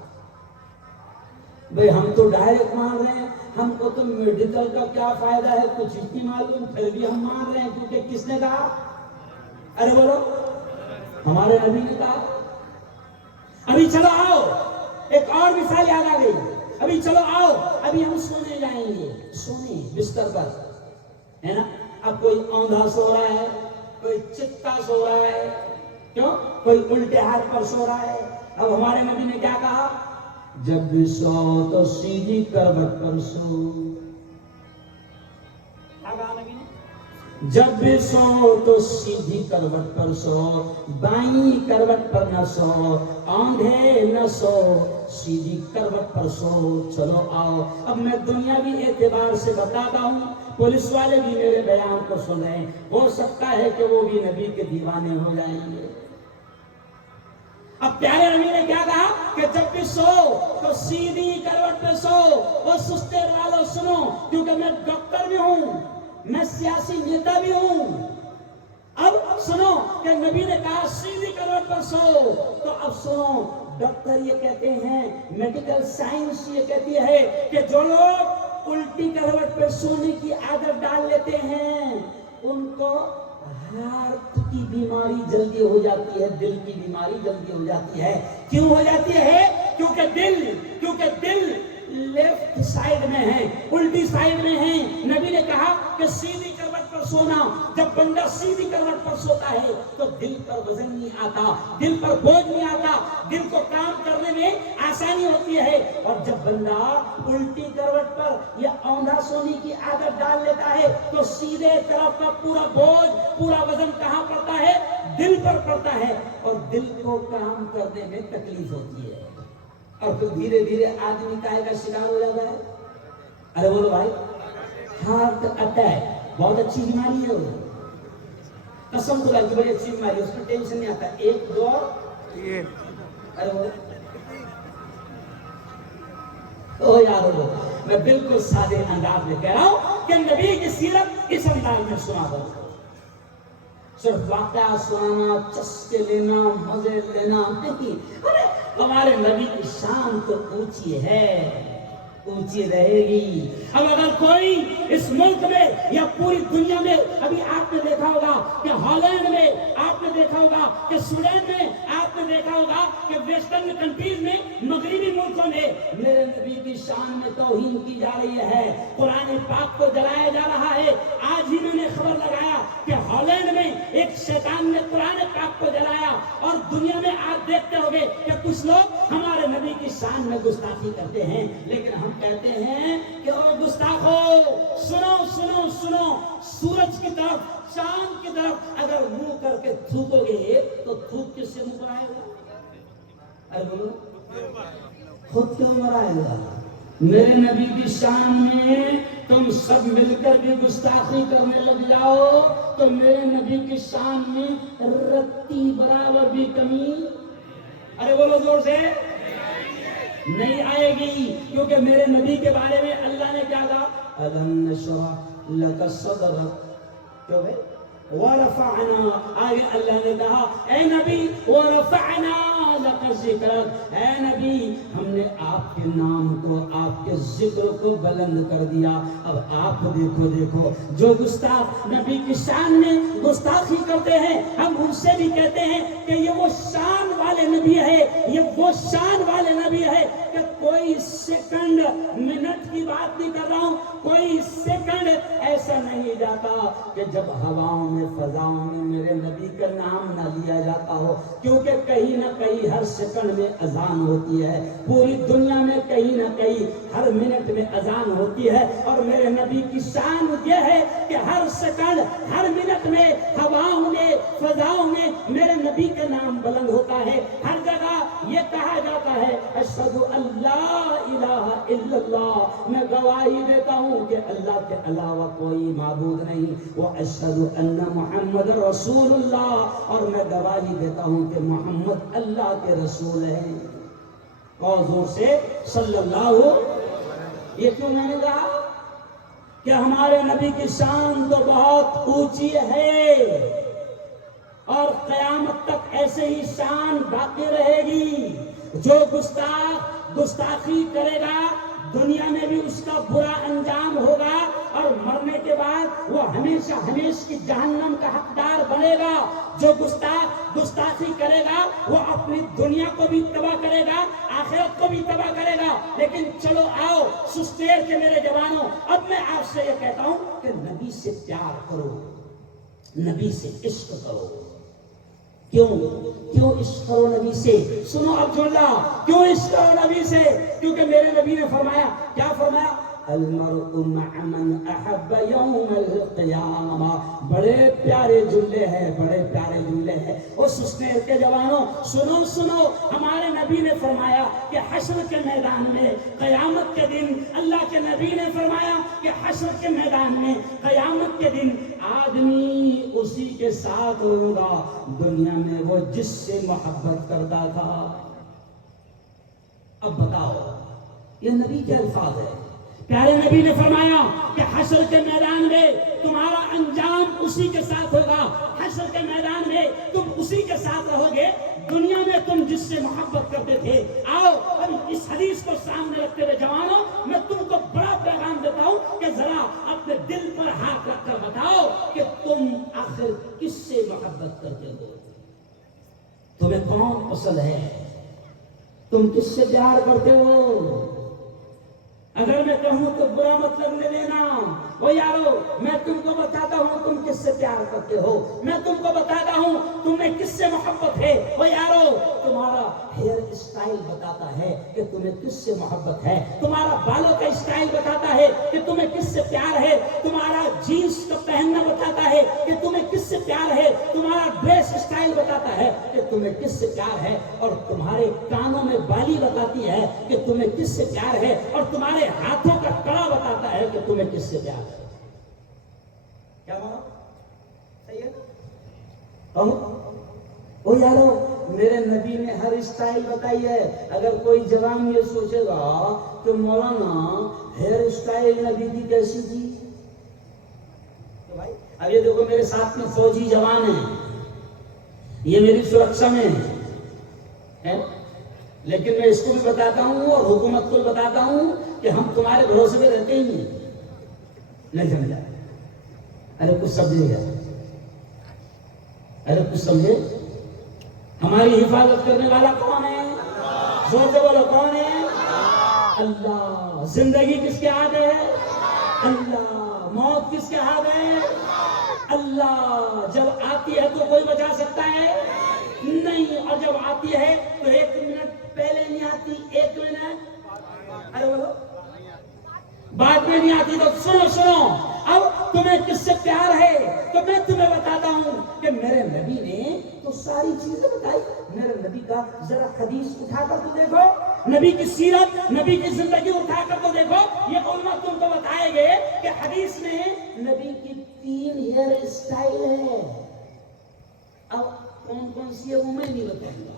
بھئی ہم تو ڈائریکٹ مان رہے ہیں، ہم کو تو میڈیکل کا کیا فائدہ ہے کچھ نہیں معلوم، پھر بھی ہم مان رہے ہیں کیونکہ کس نے کہا؟ ارے بولو، ہمارے نبی نے کہا۔ ابھی چلو آؤ، ایک اور مثال یاد آ گئی۔ ابھی چلو آؤ، ابھی ہم سونے جائیں گے، سونے بستر پر، ہے نا؟ اب کوئی اوندھا سو رہا ہے، کوئی چتا سو رہا ہے، کیوں؟ کوئی الٹے ہاتھ پر سو رہا ہے۔ اب ہمارے نبی نے کیا کہا؟ جب بھی سو تو سیدھی کروٹ پر سو۔ کیا کہا نبی نے؟ جب بھی سو تو سیدھی کروٹ پر سو، بائیں کروٹ پر نہ سو، آندھے نہ سو، سیدھی کروٹ پر سو۔ چلو آؤ، اب میں دنیاوی اعتبار سے بتاتا ہوں، پولیس والے بھی میرے بیان کو سن رہے ہیں، ہو سکتا ہے کہ وہ بھی نبی کے دیوانے ہو جائیں گے۔ اب پیارے نبی نے کیا کہا کہ جب بھی سو تو سیدھی کروٹ پہ سو۔ اور سستے والوں سنو، کیونکہ میں ڈاکٹر بھی ہوں، میں سیاسی نیتا بھی ہوں۔ اب سنو کہ نبی نے کہا سیدھی کروٹ پر سو، تو اب سنو، ڈاکٹر یہ کہتے ہیں، میڈیکل سائنس یہ کہتی ہے کہ جو لوگ الٹی کروٹ پر سونے کی عادت ڈال لیتے ہیں ان کو ہارٹ کی بیماری جلدی ہو جاتی ہے، دل کی بیماری جلدی ہو جاتی ہے۔ کیوں ہو جاتی ہے؟ کیونکہ دل لیفٹ سائیڈ میں ہے، الٹی سائیڈ میں ہے۔ نبی نے کہا کہ سیدھی کروٹ پر سونا، جب بندہ سیدھی کروٹ پر سوتا ہے تو دل پر وزن نہیں آتا، دل پر بوجھ نہیں آتا، دل کو کام کرنے میں آسانی ہوتی ہے۔ اور جب بندہ الٹی کروٹ پر یا اوندا سونے کی عادت ڈال لیتا ہے تو سیدھے طرف کا پورا بوجھ، پورا وزن کہاں پڑتا ہے؟ دل پر پڑتا ہے، اور دل کو کام کرنے میں تکلیف ہوتی ہے، اور پھر دھیرے دھیرے آدمی کائے کا شکار ہو جاتا ہے۔ ارے بولو بھائی، ہارٹ اٹیک بہت اچھی بیماری ہے، وہ قسم خدا کی بڑی اچھی بیماری ہے، اس میں ٹینشن نہیں آتا۔ 1 2 ارے بولو او یار، میں بالکل سادے انداز میں کہہ رہا ہوں کہ نبی کی سیرت اس انداز میں سنا دو، صرف واقعہ سنانا، چسکے لینا، مزے لینا نہیں۔ ارے ہمارے نبی کی شان تو اونچی ہے، اونچی رہے گی۔ اب اگر کوئی اس ملک میں یا پوری دنیا میں، ابھی آپ نے دیکھا ہوگا کہ ہالینڈ میں، آپ نے دیکھا ہوگا کہ سوڈان میں، آپ نے دیکھا ہوگا کہ ویسٹرن کنٹریز میں، مغربی ملکوں میں میرے نبی کی شان میں توہین کی جا رہی ہے، قرآن پاک کو جلایا جا رہا ہے۔ آج ہی میں نے خبر لگایا کہ ہالینڈ میں ایک شیطان نے قرآن پاک کو جلایا، اور دنیا میں آپ دیکھتے ہوگے کہ کچھ لوگ ہمارے نبی کی شان میں گستاخی کرتے ہیں، لیکن ہم کہتے ہیں کہ او گستاخو، سنو سنو سنو، سورج کی طرف، چاند کی طرف اگر منہ کر کے تھوکو گے تو تھوک کس سے منہ پر آئے گا؟ ارے بولو، خود کیوں مرائے گا؟ میرے نبی کی شان میں تم سب مل کر بھی گستاخی کرنے لگ جاؤ تو میرے نبی کی شان میں رتی برابر بھی کمی، ارے بولو زور سے، نہیں آئے گی، کیونکہ میرے نبی کے بارے میں اللہ نے کیا کہا؟ أَلَمْ نَشْرَحْ لَكَ صَدْرَكَ، کیوں بھائی؟ وَرَفَعْنَا، آگے اللہ نے کہا اے نبی وَرَفَعْنَا لَكَ ذِكْرَكَ، اے نبی ہم نے آپ کے نام کو، آپ کے ذکر کو بلند کر دیا۔ اب آپ دیکھو جو گستاخ نبی کی شان میں گستاخی کرتے ہیں، ہم ان سے بھی کہتے ہیں کہ یہ وہ شان والے نبی ہے، یہ وہ شان والے نبی ہے کہ کوئی سیکنڈ، منٹ کی بات نہیں کر رہا ہوں، کوئی سیکنڈ ایسا نہیں جاتا کہ جب ہواؤں میں، فضاؤں میں میرے نبی کا نام نہ لیا جاتا ہو، کیونکہ کہیں نہ کہیں ہر سیکنڈ میں اذان ہوتی ہے، پوری دنیا میں کہیں نہ کہیں ہر منٹ میں اذان ہوتی ہے، اور میرے نبی کی شان یہ ہے کہ ہر سیکنڈ، ہر منٹ میں ہواؤں میں، فضاؤں میں میرے نبی کا نام بلند ہوتا ہے۔ ہر جگہ یہ کہا جاتا ہے اشہد ان لا الہ الا اللہ، میں گواہی دیتا ہوں کہ اللہ کے علاوہ کوئی معبود نہیں، واشہد ان محمد رسول اللہ، اور میں گواہی دیتا ہوں کہ محمد اللہ کے رسول ہیں۔ اور زور سے صلی اللہ، یہ کیوں میں نے کہا کہ ہمارے نبی کی شان تو بہت اونچی ہے، اور قیامت تک ایسے ہی شان باقی رہے گی۔ جو گستاخی کرے گا دنیا میں بھی اس کا برا انجام ہوگا، اور مرنے کے بعد وہ ہمیشہ ہمیشہ کی جہنم کا حقدار بنے گا۔ جو گستاخی کرے گا وہ اپنی دنیا کو بھی تباہ کرے گا، آخرت کو بھی تباہ کرے گا۔ لیکن چلو آؤ سستیر کے میرے جوانوں، اب میں آپ سے یہ کہتا ہوں کہ نبی سے پیار کرو، نبی سے عشق کرو۔ کیوں عشق کرو نبی سے؟ سنو عبداللہ، کیوں عشق کرو نبی سے؟ کیونکہ میرے نبی نے فرمایا، کیا فرمایا؟ المرء مع من احب یوم القیامہ۔ بڑے پیارے جملے ہیں، بڑے پیارے جملے ہیں۔ اس سستیر کے جوانوں سنو، ہمارے نبی نے فرمایا کہ حشر کے میدان میں، قیامت کے دن، اللہ کے نبی نے فرمایا کہ حشر کے میدان میں، قیامت کے دن آدمی اسی کے ساتھ ہوگا دنیا میں وہ جس سے محبت کرتا تھا۔ اب بتاؤ، یہ نبی کے الفاظ ہے، پیارے نبی نے فرمایا کہ حشر کے میدان میں تمہارا انجام اسی کے ساتھ ہوگا، حشر کے میدان میں تم اسی کے ساتھ رہو گے دنیا میں تم جس سے محبت کرتے تھے۔ آؤ اب اس حدیث کو سامنے رکھتے ہوئے جوانوں، میں تم کو بڑا پیغام دیتا ہوں کہ ذرا اپنے دل پر ہاتھ رکھ کر بتاؤ کہ تم آخر کس سے محبت کرتے ہو؟ تمہیں کون پسند ہے؟ تم کس سے پیار کرتے ہو؟ اگر میں کہوں تو برا مطلب نہیں لینا، وہ یارو میں تم کو بتاتا ہوں تم کس سے پیار کرتے ہو، میں تم کو بتاتا ہوں تمہیں کس سے محبت ہے۔ وہ یارو تمہارا ہیئر اسٹائل بتاتا ہے کہ تمہیں کس سے محبت ہے، تمہارا بالوں کا اسٹائل بتاتا ہے کہ تمہیں کس سے پیار ہے، تمہارا جینس کا پہننا بتاتا ہے کہ تمہیں کس سے پیار ہے، تمہارا ڈریس اسٹائل بتاتا ہے کہ تمہیں کس سے پیار ہے، اور تمہارے کانوں میں بالی بتاتی ہے کہ تمہیں کس سے پیار ہے، اور تمہارے ہاتھوں کا کڑا بتاتا ہے کہ تمہیں کس سے پیار ہے۔ کیا بولا؟ صحیح ہے؟ او یارو میرے نبی نے ہر اسٹائل بتائی ہے۔ اگر کوئی جوان یہ سوچے گا کہ مولانا ہیئر اسٹائل نبی کی کیسی تھی، تو بھائی اب یہ دیکھو میرے ساتھ میں فوجی جوان ہیں، یہ میری سرکشا میں ہے، لیکن میں اس کو بھی بتاتا ہوں اور حکومت کو بھی بتاتا ہوں کہ ہم تمہارے بھروسے میں رہتے ہی نہیں سمجھا؟ ارے کچھ سمجھے گا؟ ارے کچھ سمجھے؟ ہماری حفاظت کرنے والا کون ہے؟ زور سے بولو کون ہے؟ اللہ۔ زندگی کس کے ہاتھ ہے؟ اللہ۔ موت کس کے ہاتھ ہے؟ اللہ۔ جب آتی ہے تو کوئی بچا سکتا ہے نہیں، اور جب آتی ہے تو 1 منٹ پہلے نہیں آتی، 1 منٹ ارے بولو بعد میں نہیں آتی۔ تو سنو اب تمہیں کس سے پیار ہے تو میں تمہیں بتاتا ہوں کہ میرے نبی نے تو ساری چیزیں بتائی۔ میرے نبی کا ذرا حدیث اٹھا کر تو دیکھو، نبی کی سیرت، نبی کی زندگی اٹھا کر تو دیکھو۔ یہ علماء تم کو بتائے گے کہ حدیث میں نبی کی 3 ہیئر اسٹائل ہے۔ اب کون کون سی ہے وہ میں نہیں بتاؤں گا،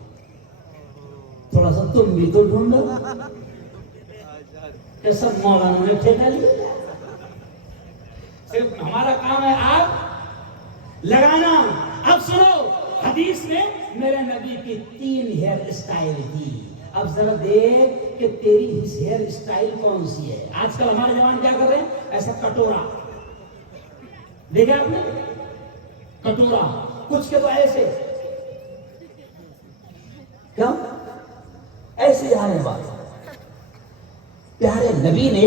تھوڑا سا تم بھی تو ڈھونڈو کہ سب مولانا نے ٹھیکا لیا۔ صرف ہمارا کام ہے آگ لگانا۔ اب سنو، حدیث میں میرے نبی کی 3 ہیئر اسٹائل تھی۔ اب ذرا دیکھ کہ تیری ہیئر اسٹائل کون سی ہے۔ آج کل ہمارے جوان کیا کر رہے ہیں؟ ایسا کٹورا دیکھا آپ نے؟ کٹورا کچھ کے تو ایسے کیا ایسے آنے بات۔ پیارے نبی نے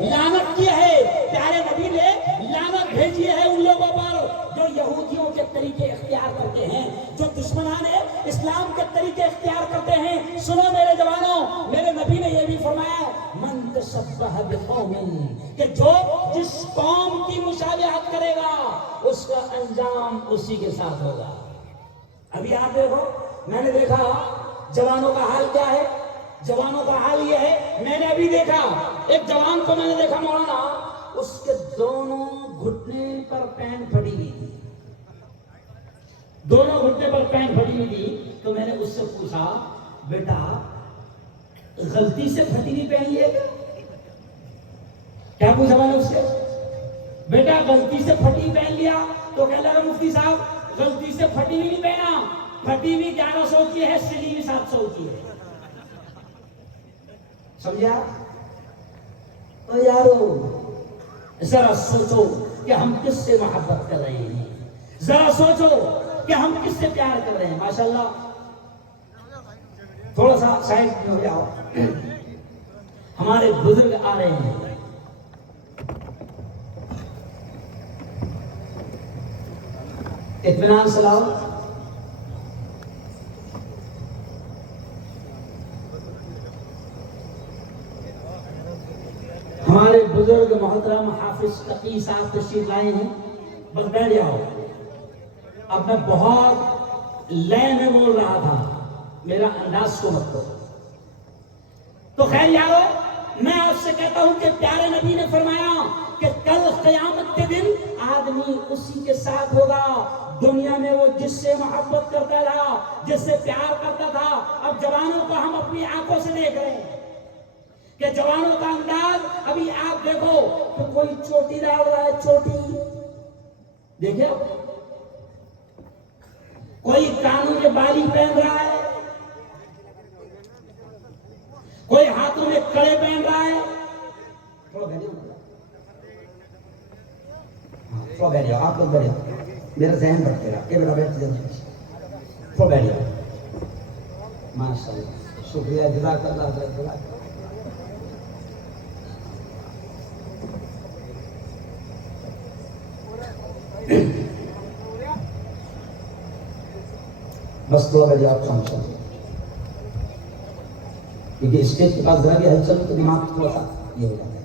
لعنت کی ہے، پیارے نبی نے لعنت بھیجی ہے ان لوگوں پر جو یہودیوں کے طریقے اختیار کرتے ہیں، جو دشمنان اسلام کے طریقے اختیار کرتے ہیں۔ سنو میرے جوانوں، میرے نبی نے یہ بھی فرمایا من تشبہ بقوم، کہ جو جس قوم کی مشابہت کرے گا اس کا انجام اسی کے ساتھ ہوگا۔ ابھی آپ دیکھو، میں نے دیکھا جوانوں کا حال کیا ہے، جوانوں کا حال یہ ہے، میں نے ابھی دیکھا ایک جوان کو، میں نے دیکھا مولانا اس کے دونوں گھٹنے پر پینٹ پھٹی ہوئی تھی، دونوں گھٹنے پر پینٹ پھٹی ہوئی تھی۔ تو میں نے اس سے پوچھا بیٹا غلطی سے پھٹی ہوئی پہنی ہے کیا؟ پوچھا میں نے اس سے، بیٹا غلطی سے پھٹی پہن لیا؟ تو کہنے لگا مفتی صاحب غلطی سے پھٹی ہوئی نہیں پہنا، پھٹی ہوئی 1100 کی ہے، سلی ہوئی 700 کی ہے۔ سمجھا؟ تو یارو ذرا سوچو کہ ہم کس سے محبت کر رہے ہیں، ذرا سوچو کہ ہم کس سے پیار کر رہے ہیں۔ ماشاءاللہ تھوڑا سا سائڈ میں ہو جاؤ، ہمارے بزرگ آ رہے ہیں۔ اطمینان سے لاؤ۔ ہمارے بزرگ محترم حافظ تقی صاحب تشریف لائے ہیں، بس بیٹھ جاؤ۔ اب میں بہت لے میں بول رہا تھا، میرا انداز کو مت کرو۔ تو خیر یارو، میں آپ سے کہتا ہوں کہ پیارے نبی نے فرمایا کہ کل قیامت کے دن آدمی اسی کے ساتھ ہوگا دنیا میں وہ جس سے محبت کرتا تھا، جس سے پیار کرتا تھا۔ اب جوانوں کو ہم اپنی آنکھوں سے دیکھ رہے ہیں کہ جوانوں کا انداز، ابھی آپ دیکھو کہ کوئی چوٹی ڈال رہا ہے، چوٹی دیکھے، کوئی کانوں میں بالی پہن رہا ہے، کوئی ہاتھوں میں کڑے پہن رہا ہے۔ تو بیٹھ جاؤ, آپ لوگ بیٹھ جاؤ, میرا ذہن بھٹکے گا. یہ بیٹا بیٹھ جاؤ, تو بیٹھ جاؤ. ماشاء اللہ, شکریہ, جزاک اللہ خیر. بس دو بجے آپ خام چلو, کیونکہ اسٹیج کے پاس ذرا بھی ہل چلو تو دماغ تھوڑا سا یہ ہو جاتا ہے.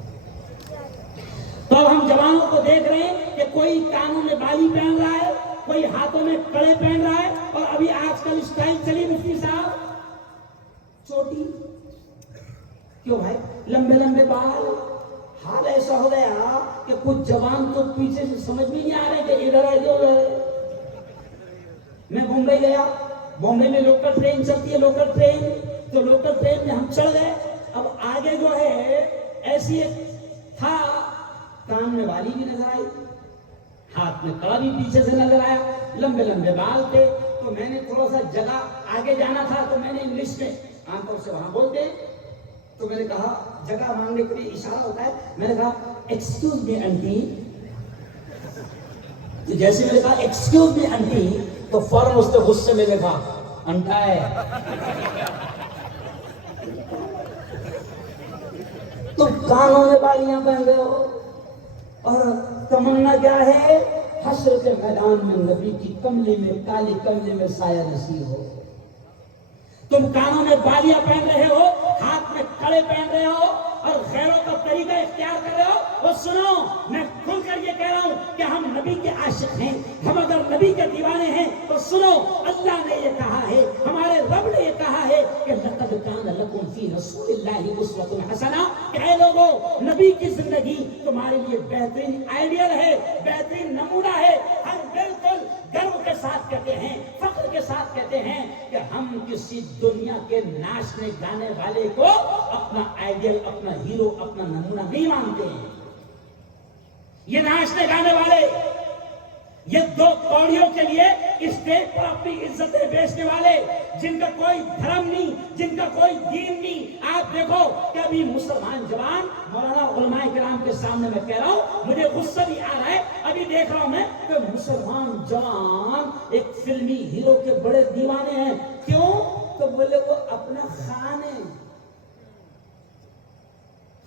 تو ہم جوانوں کو دیکھ رہے ہیں کہ کوئی کانوں میں بالی پہن رہا ہے, کوئی ہاتھوں میں کڑے پہن رہا ہے, اور ابھی آج کل اسٹائل چلی مفتی صاحب چوٹی. کیوں بھائی؟ لمبے لمبے بال. حال ایسا ہو گیا کہ کچھ جوان تو پیچھے سے سمجھ میں نہیں آ رہے کہ ادھر ہے ادھر ہے. میں بمبئی گیا, بمبئی میں لوکل ٹرین چلتی ہے, لوکل ٹرین, تو لوکل ٹرین میں ہم چڑھ گئے. اب آگے جو ہے ایسی ایک تھا, کان میں والی بھی نظر آئی, ہاتھ میں کڑا بھی پیچھے سے نظر آیا, لمبے لمبے بال تھے. تو میں نے تھوڑا سا جگہ آگے جانا تھا, تو میں نے انگلش میں عام طور سے وہاں بولتے, تو میں نے کہا, جگہ مانگنے کے لیے اشارہ ہوتا ہے, میں نے کہا ایکسکیوز می آنٹی. جیسے میں نے کہا ایکسکیوز می آنٹی, تو فوراً اس نے غصے میں نے کہا انٹا ہے. تم کانوں میں بالیاں پہن رہے ہو, اور تمنا کیا ہے؟ حشر کے میدان میں نبی کی کملے میں, کالی کملے میں سایہ نصیب ہو. تم کانوں میں بالیاں پہن رہے ہو, ہاتھ میں کڑے پہن رہے ہو, اور غیروں کا طریقہ اختیار کر رہے ہو. اور سنو, میں کھل کر یہ کہہ رہا ہوں کہ ہم نبی کے عاشق ہیں, ہم اگر نبی کے دیوانے ہیں تو سنو, اللہ نے یہ کہا ہے, ہمارے رب نے یہ کہا ہے کہ لقد کان لکم فی رسول اللہ اسوۃ حسنہ, کہ اے لوگوں, نبی کی زندگی تمہارے لیے بہترین آئیڈیل ہے, بہترین نمونہ ہے. ہم بالکل گرو کے ساتھ کہتے ہیں, فخر کے ساتھ کہتے ہیں کہ ہم کسی دنیا کے ناچنے گانے والے کو اپنا آئیڈیل, اپنا ہیرو, اپنا نمونہ نہیں مانتے ہیں. یہ ناچنے گانے والے, یہ دو کوڑیوں کے لیے اسٹیج پر اپنی عزتیں بیچنے والے, جن کا کوئی دھرم نہیں, جن کا کوئی دین نہیں. آپ دیکھو کہ ابھی مسلمان جوان, مولانا علماء کرام کے سامنے میں کہہ رہا ہوں, مجھے غصہ بھی آ رہا ہے, ابھی دیکھ رہا ہوں میں کہ مسلمان جوان ایک فلمی ہیرو کے بڑے دیوانے ہیں. کیوں؟ تو بولے وہ اپنا خان ہے.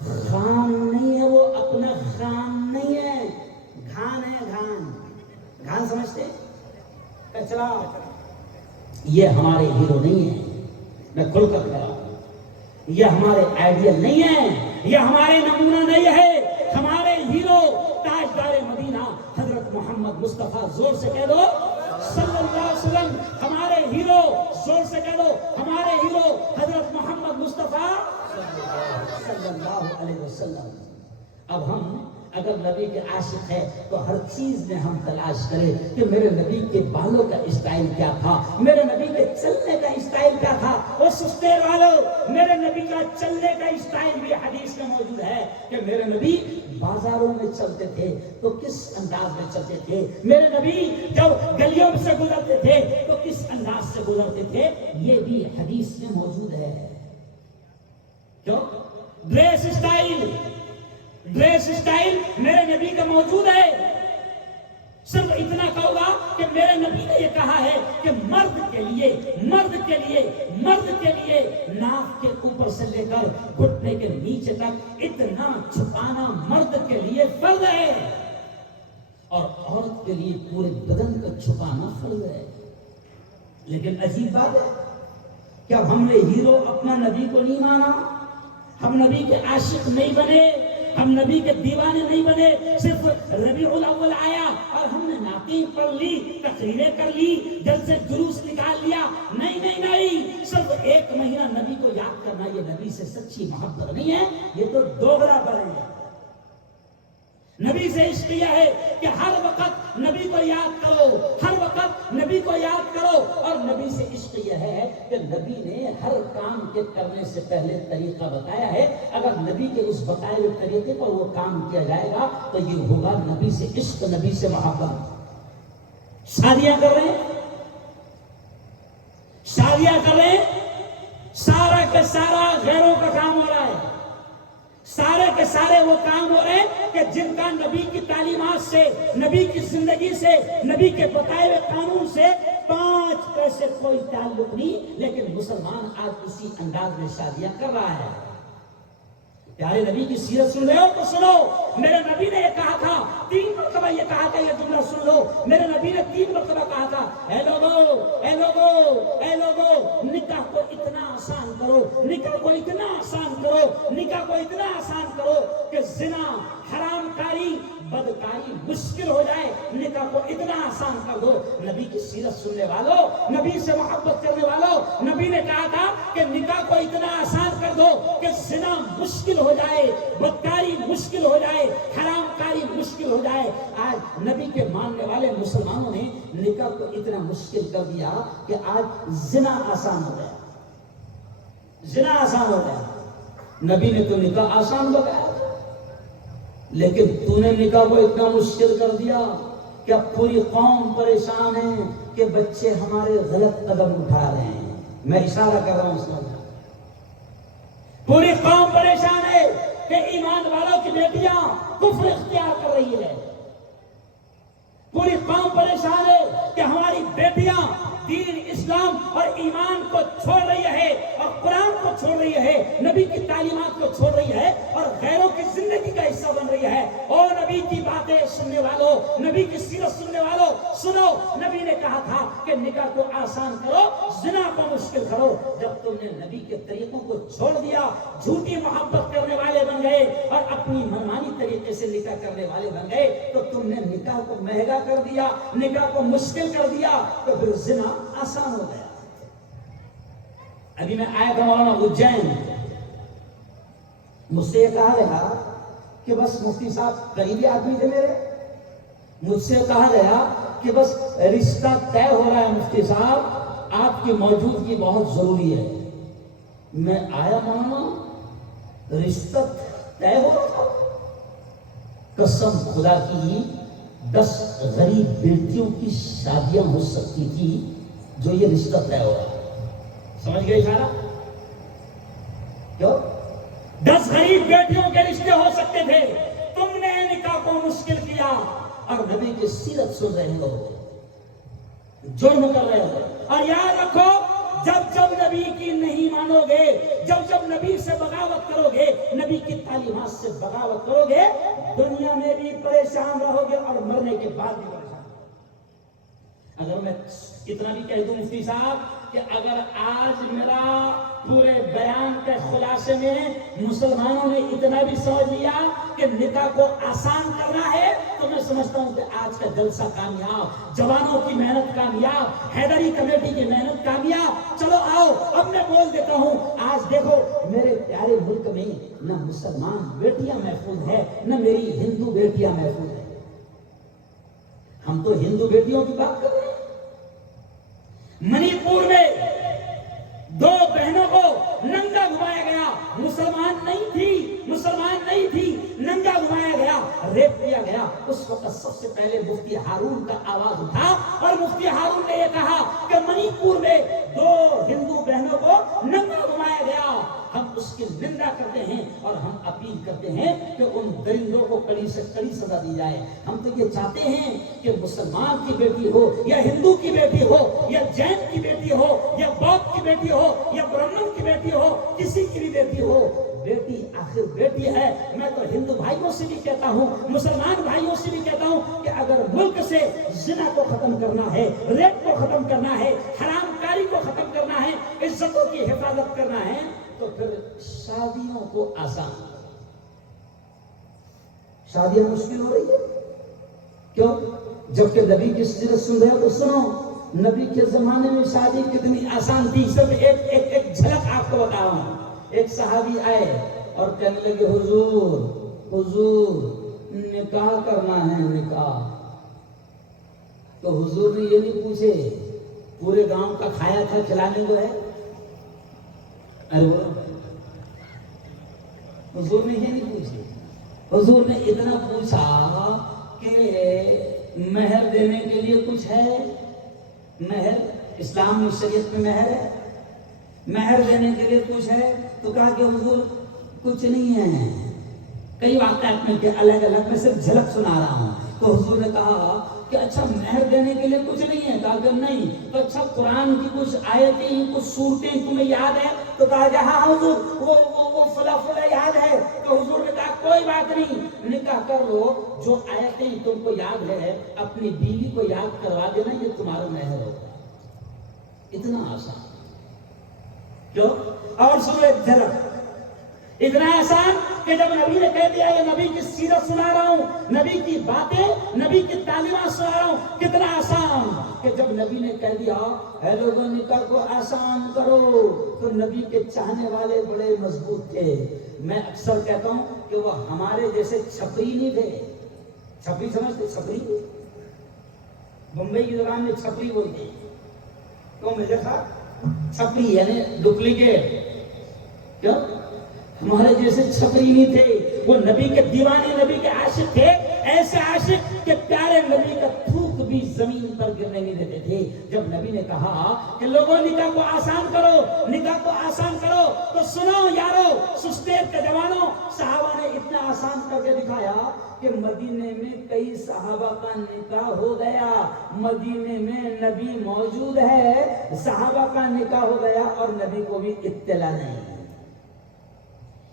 خان نہیں ہے وہ, اپنا خان نہیں ہے, گھان ہے, گھان. گھان سمجھتے, کچرا. یہ ہمارے ہیرو نہیں ہے, میں کھل کر کہہ رہا ہوں, یہ ہمارے آئیڈیل نہیں ہے, یہ ہمارے نمونہ نہیں ہے. ہمارے ہیرو تاجدار مدینہ حضرت محمد مصطفیٰ, زور سے کہہ دو صلی اللہ علیہ وسلم. ہمارے ہیرو, زور سے کہہ دو, ہمارے ہیرو حضرت محمد مصطفیٰ صلی اللہ علیہ وسلم. اب ہم اگر نبی کے عاشق ہے تو ہر چیز میں ہم تلاش کریں کہ میرے نبی کے بالوں کا اسٹائل کیا تھا, میرے نبی کے چلنے کا اسٹائل کیا تھا. وہ سستے والوں, میرے نبی کا چلنے کا اسٹائل بھی حدیث میں موجود ہے کہ میرے نبی بازاروں میں چلتے تھے تو کس انداز میں چلتے تھے, میرے نبی جب گلیوں سے گزرتے تھے تو کس انداز سے گزرتے تھے. یہ بھی حدیث میں موجود ہے. کیوں؟ ڈریس اسٹائل, ڈریس اسٹائل میرے نبی کا موجود ہے. صرف اتنا کہوں گا کہ میرے نبی نے یہ کہا ہے کہ مرد کے لیے, مرد کے لیے, مرد کے لیے ناک کے اوپر سے لے کر گھٹنے کے نیچے تک اتنا چھپانا مرد کے لیے فرض ہے, اور عورت کے لیے پورے بدن کا چھپانا فرض ہے. لیکن عجیب بات ہے کہ اب ہم نے ہیرو اپنا نبی کو نہیں مانا, ہم نبی کے عاشق نہیں بنے, ہم نبی کے دیوانے نہیں بنے. صرف ربیع الاول آیا اور ہم نے نعتیں پڑھ لی, تقریریں کر لی, جلسے جلوس نکال لیا. نہیں نہیں نہیں, صرف ایک مہینہ نبی کو یاد کرنا یہ نبی سے سچی محبت نہیں ہے, یہ تو دوغلا پن ہے. نبی سے عشق یہ ہے کہ ہر وقت نبی کو یاد کرو, ہر وقت نبی کو یاد کرو. اور نبی سے عشق یہ ہے کہ نبی نے ہر کام کے کرنے سے پہلے طریقہ بتایا ہے. اگر نبی کے اس بتائے ہوئے طریقے پر وہ کام کیا جائے گا تو یہ ہوگا نبی سے عشق, نبی سے محبت. شادیاں کر رہے ہیں, شادیاں کر رہے ہیں, سارا کا سارا غیروں کا کام ہو رہا ہے, سارے کے سارے وہ کام ہو رہے ہیں کہ جن کا نبی کی تعلیمات سے، نبی کی زندگی سے، نبی کے بتائے ہوئے قانون سے 5 پیسے کوئی تعلق نہیں، لیکن مسلمان آج اسی انداز میں شادیاں کر رہا ہے۔ پیارے نبی کی سیرت سن رہے ہو تو سنو، میرے نبی نے یہ کہا تھا، 3 مرتبہ یہ کہا تھا، یہ جملہ سن لو، میرے نبی نے 3 مرتبہ کہا تھا، اے لوگو نکاح کو اتنا آسان کرو، نکاح کو اتنا آسان کرو، نکاح کو اتنا آسان کرو کہ زنا، حرام کاری، بدکاری مشکل ہو جائے، نکاح کو اتنا آسان کر دو۔ نبی کی سیرت سننے والوں، نبی سے محبت کرنے والوں، نبی نے کہا تھا کہ نکاح کو اتنا آسان کر دو کہ زنا مشکل ہو جائے، بدکاری مشکل ہو جائے، حرام کاری مشکل ہو جائے۔ آج نبی کے ماننے والے مسلمانوں نے نکاح کو اتنا مشکل کر دیا کہ آج زنا آسان ہو گیا، زنا آسان ہو گیا۔ نبی نے تو نکاح آسان بتایا، لیکن تو نے نکاح کو اتنا مشکل کر دیا کہ اب پوری قوم پریشان ہے کہ بچے ہمارے غلط قدم اٹھا رہے ہیں۔ میں اشارہ کر رہا ہوں اس میں، پوری قوم پریشان ہے کہ ایمان والوں کی بیٹیاں کفر اختیار کر رہی ہے، پوری قوم پریشان ہے کہ ہماری بیٹیاں دین اسلام اور ایمان کو چھوڑ رہی ہے، اور قرآن کو چھوڑ رہی ہے، نبی کی تعلیمات کو چھوڑ رہی ہے، اور غیروں کی زندگی کا حصہ بن رہی ہے۔ اور نبی کی باتیں سننے والوں، نبی کی سیرت سننے والوں سنو، نبی نے کہا تھا کہ نکاح کو آسان کرو، زنا کو مشکل کرو۔ جب تم نے نبی کے طریقوں کو چھوڑ دیا، جھوٹی محبت کرنے والے بن گئے اور اپنی منمانی طریقے سے نکاح کرنے والے بن گئے، تو تم نے نکاح کو مہنگا کر دیا، نکاح کو مشکل کر دیا، تو پھر زنا آسان ہو گیا۔ ابھی میں آیا تھا مولانا اجین، مجھ سے یہ کہا گیا کہ بس مفتی صاحب قریبی آدمی تھے میرے، مجھ سے کہا گیا کہ بس رشتہ طے ہو رہا ہے مفتی صاحب، آپ کی موجودگی بہت ضروری ہے۔ میں آیا مولانا، رشتہ طے ہو رہا تھا؟ قسم خدا کی 10 غریب بیٹیوں کی شادیاں ہو سکتی تھی جو یہ رشتہ طے ہو رہا ہے۔ سمجھ گئے اشارہ؟ کیوں؟ 10 غریب بیٹیوں کے رشتے ہو سکتے تھے، تم نے نکاح کو مشکل کیا اور نبی کی سیرت سن رہے ہو، جرم کر رہے ہو۔ اور یاد رکھو، جب جب نبی کی نہیں مانو گے، جب جب نبی سے بغاوت کرو گے، نبی کی تعلیمات سے بغاوت کرو گے، دنیا میں بھی پریشان رہو گے اور مرنے کے بعد بھی پریشان رہو گے۔ اگر میں اتنا بھی کہہ دوں مفتی صاحب کہ اگر آج میرا پورے بیان کے خلاصے میں مسلمانوں نے اتنا بھی سمجھ لیا کہ نکاح کو آسان کرنا ہے، تو میں سمجھتا ہوں کہ آج کا جلسہ کامیاب، جوانوں کی محنت کامیاب، حیدری کمیٹی کی محنت کامیاب۔ چلو آؤ، اب میں بول دیتا ہوں، آج دیکھو میرے پیارے ملک میں نہ مسلمان بیٹیاں محفوظ ہے، نہ میری ہندو بیٹیاں محفوظ ہے۔ ہم تو ہندو بیٹیوں کی بات کر رہے ہیں۔ منی پور میں 2 بہنوں کو ننگا گھمایا گیا، مسلمان نہیں تھی، ننگا گھمایا گیا، ریپ کیا گیا۔ اس وقت سب سے پہلے مفتی ہارون کا آواز اٹھا اور مفتی ہارون نے یہ کہا کہ منی پور میں 2 ہندو بہنوں کو ننگا گھمایا گیا، ہم اس کی نندا کرتے ہیں اور ہم اپیل کرتے ہیں کہ ان درندوں کو کڑی سے کڑی سزا دی جائے۔ ہم تو یہ چاہتے ہیں کہ مسلمان کی بیٹی ہو یا ہندو کی بیٹی ہو یا جین کی بیٹی ہو یا بودھ کی بیٹی ہو یا برہمن کی بیٹی ہو، کسی کی بھی بیٹی ہو، بیٹی آخر بیٹی ہے۔ میں تو ہندو بھائیوں سے بھی کہتا ہوں، مسلمان بھائیوں سے بھی کہتا ہوں کہ اگر ملک سے زنا کو ختم کرنا ہے، ریپ کو ختم کرنا ہے، حرام کاری کو ختم کرنا ہے، عزتوں کی حفاظت کرنا ہے، تو پھر شادیوں کو آسان کرو۔ شادیاں مشکل ہو رہی ہے کیوں؟ جبکہ نبی کی سیرت سن رہے ہو تو سنو، نبی کے زمانے میں شادی کتنی آسان تھی۔ صرف ایک جھلک آپ کو بتا رہا ہوں۔ ایک صحابی آئے اور کہنے لگے، حضور نکاح کرنا ہے، نکاح۔ تو حضور نے یہ نہیں پوچھے پورے گاؤں کا کھایا تھا کھلانے کو ہے؟ ارے حضور نے یہ نہیں پوچھے، حضور نے اتنا پوچھا کہ مہر دینے کے لیے کچھ ہے؟ مہر اسلام میں شریعت میں مہر ہے، مہر دینے کے لیے کچھ ہے؟ تو کہا کہ حضور کچھ نہیں ہے، کئی واقعات میں کہ الگ الگ میں صرف جھلک سنا رہا ہوں. تو حضور نے کہا کہ اچھا مہر دینے کے لیے کچھ نہیں ہے؟ کہا کہ نہیں. تو اچھا قرآن کی کچھ آیتیں کچھ صورتیں تمہیں یاد ہے؟ تو کہا کہ ہاں حضور وہ فلا فلا یاد ہے. تو حضور نے کہا کوئی بات نہیں, نکاح کر لو, جو آیتیں تم کو یاد ہے اپنی بیوی کو یاد کروا دینا, یہ تمہارا مہر ہوگا. اتنا آسان جو. اور سنو ایک جھلک, اتنا آسان کہ جب نبی نے کہہ دیا یہ نبی کی سیرت سنا رہا ہوں, نبی کی باتیں, نبی کی تعلیمات سنا رہا ہوں, کتنا آسان کہ جب نبی نے کہہ دیا اے لوگوں نکاح کو آسان کرو, تو نبی کے چاہنے والے بڑے مضبوط تھے. میں اکثر کہتا ہوں کہ وہ ہمارے جیسے چھپری نہیں تھے. چھپری سمجھتے؟ چھپری بمبئی کی زبان میں چھپری بولتے ہیں. تو میرے ساتھ چھپری یعنی ڈپلیکیٹ. کیوں؟ ہمارے جیسے چھپری نہیں تھے. وہ نبی کے دیوانے, نبی کے عاشق تھے, ایسے عاشق کہ پیارے نبی کا تھوک بھی زمین پر گرنے نہیں دیتے تھے. جب نبی نے کہا کہ لوگوں نکاح کو آسان کرو, نکاح کو آسان کرو, تو سنو یارو, سستیب کے جوانوں, صحابہ نے اتنا آسان کر کے دکھایا کہ مدینے میں کئی صحابہ کا نکاح ہو گیا. مدینے میں نبی موجود ہے, صحابہ کا نکاح ہو گیا اور نبی کو بھی اطلاع نہیں.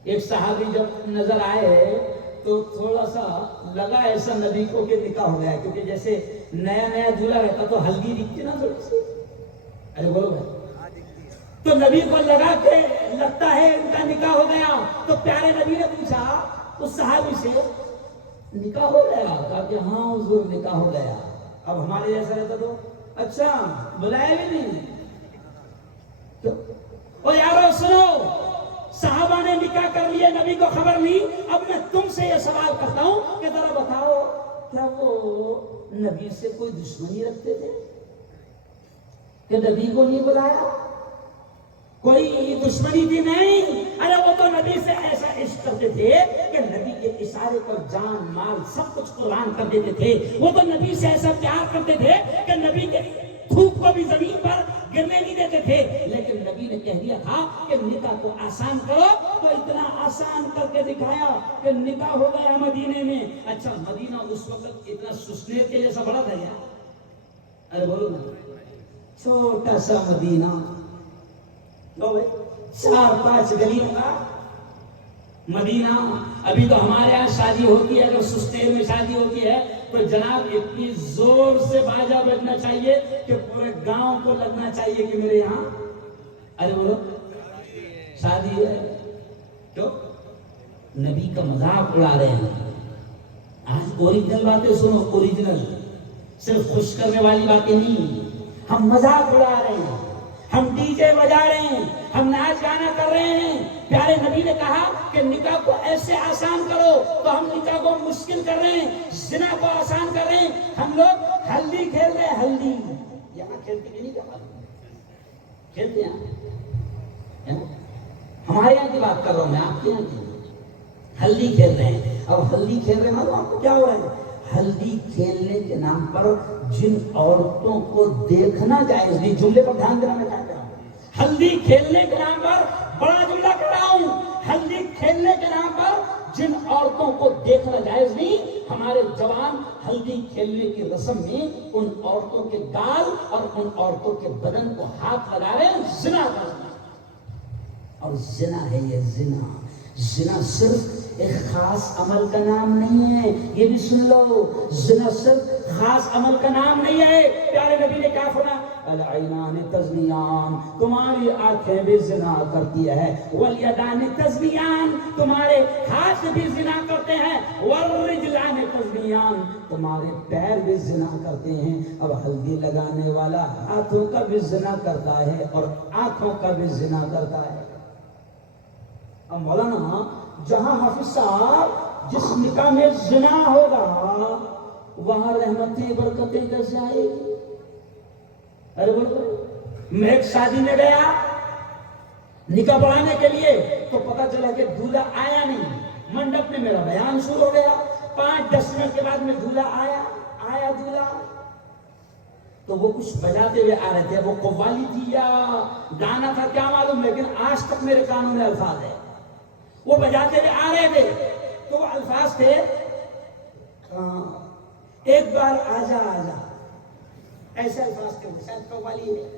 ایک صحابی جب نظر آئے تو تھوڑا سا لگا ایسا نبی کو کہ نکاح ہو گیا, کیونکہ جیسے نیا نیا دولہا رہتا تو ہلدی دکھتی نا تھوڑی سی. ارے بولو بھائی. تو نبی کو لگا کہ لگتا ہے ان کا نکاح ہو گیا. تو پیارے نبی نے پوچھا اس صحابی سے نکاح ہو گیا؟ کہا کہ ہاں حضور نکاح ہو گیا. اب ہمارے جیسا رہتا تو اچھا بلائے بھی نہیں. او یارو سنو, صحابہ نے نکاح کر لیے, نبی کو خبر نہیں. اب میں تم سے یہ سوال کرتا ہوں کہ ذرا بتاؤ, کیا وہ نبی سے کوئی دشمنی رکھتے تھے کہ نبی کو نہیں بلایا؟ کوئی دشمنی تھی نہیں. ارے وہ تو نبی سے ایسا عشق کرتے تھے کہ نبی کے اشارے پر جان مال سب کچھ قربان کر دیتے تھے. وہ تو نبی سے ایسا پیار کرتے تھے کہ نبی کے تھوک کو بھی زمین پر گرنے نہیں دیتے تھے. لیکن نبی نے کہہ دیا تھا کہ نکاح کو آسان کرو, تو اتنا آسان کر کے دکھایا کہ نکاح ہو گیا مدینے میں. اچھا مدینہ اس وقت اتنا سسنیر کے جیسا بڑا تھا کیا؟ ارے بولو نا, چھوٹا سا مدینہ, 4-5 گلیوں کا مدینہ. ابھی تو ہمارے یہاں شادی ہوتی ہے, اگر سستیر میں شادی ہوتی ہے تو جناب اتنی زور سے باجا بجنا چاہیے کہ پورے گاؤں کو لگنا چاہیے کہ میرے یہاں ارے بولو شادی ہے. کیوں؟ نبی کا مذاق اڑا رہے ہیں. آج اوریجنل باتیں سنو, اوریجنل, صرف خوش کرنے والی باتیں نہیں. ہم مذاق اڑا رہے ہیں, ہم ڈی جے بجا رہے ہیں, ہم ناچ گانا کر رہے ہیں. پیارے نبی نے کہا کہ نکاح کو ایسے آسان کرو, تو ہم نکاح کو مشکل کر رہے ہیں, زنا کو آسان کر رہے ہیں. ہم لوگ ہلدی کھیل رہے ہیں. ہلدی یہاں کھیلتے نہیں, کہا کھیلتے ہیں. ہمارے یہاں کی بات کر رہا ہوں میں, آپ کے یہاں کی. ہلدی کھیل رہے ہیں. اب ہلدی کھیل رہے ہیں تو آپ کو کیا ہو رہا ہے؟ ہلدی کھیلنے کے نام پر جن عورتوں کو دیکھنا جائز نہیں. جملے پر دھیان دینا میں چاہتا ہوں. ہلدی کھیلنے کے نام پر, بڑا جملہ کر رہا ہوں, ہلدی کھیلنے کے نام پر جن عورتوں کو دیکھنا جائز نہیں, ہمارے جوان ہلدی کھیلنے کی رسم میں ان عورتوں کے گال اور ان عورتوں کے بدن کو ہاتھ لگا رہے ہیں, زنا کر رہے ہیں. اور زنا ہے یہ زنا. زنا صرف ایک خاص عمل کا نام نہیں ہے, یہ بھی سن لو. زنا صرف خاص عمل کا نام نہیں ہے. پیارے نبی نے کیا فرمایا؟ العینان تزنیان, تمہاری آنکھیں بھی زنا کرتی ہے. والیدان تزنیان, تمہارے ہاتھ بھی زنا کرتے ہیں. والرجلان تزنیان, تمہارے پیر بھی زنا کرتے ہیں. اب ہلدی لگانے والا ہاتھوں کا بھی زنا کرتا ہے اور آنکھوں کا بھی زنا کرتا ہے. اب مولانا جہاں حافظ صاحب جس نکاح میں زنا ہوگا وہاں رحمتیں برکتیں کیسے آئے گی؟ ارے بولو, میں ایک شادی میں گیا نکاح پڑھانے کے لیے, تو پتا چلا کہ دولہا آیا نہیں. منڈپ میں میرا بیان شروع ہو گیا. 5-10 منٹ کے بعد میں دولہا آیا دولہا, تو وہ کچھ بجاتے ہوئے آ رہے تھے. وہ قوالی تھی یا گانا تھا کیا معلوم, لیکن آج تک میرے کانوں میں الفاظ ہے. وہ بجاتے ہوئے آ رہے تھے, تو وہ بار آجا آجا، ایسے الفاظ کے شاید قوالی ہے.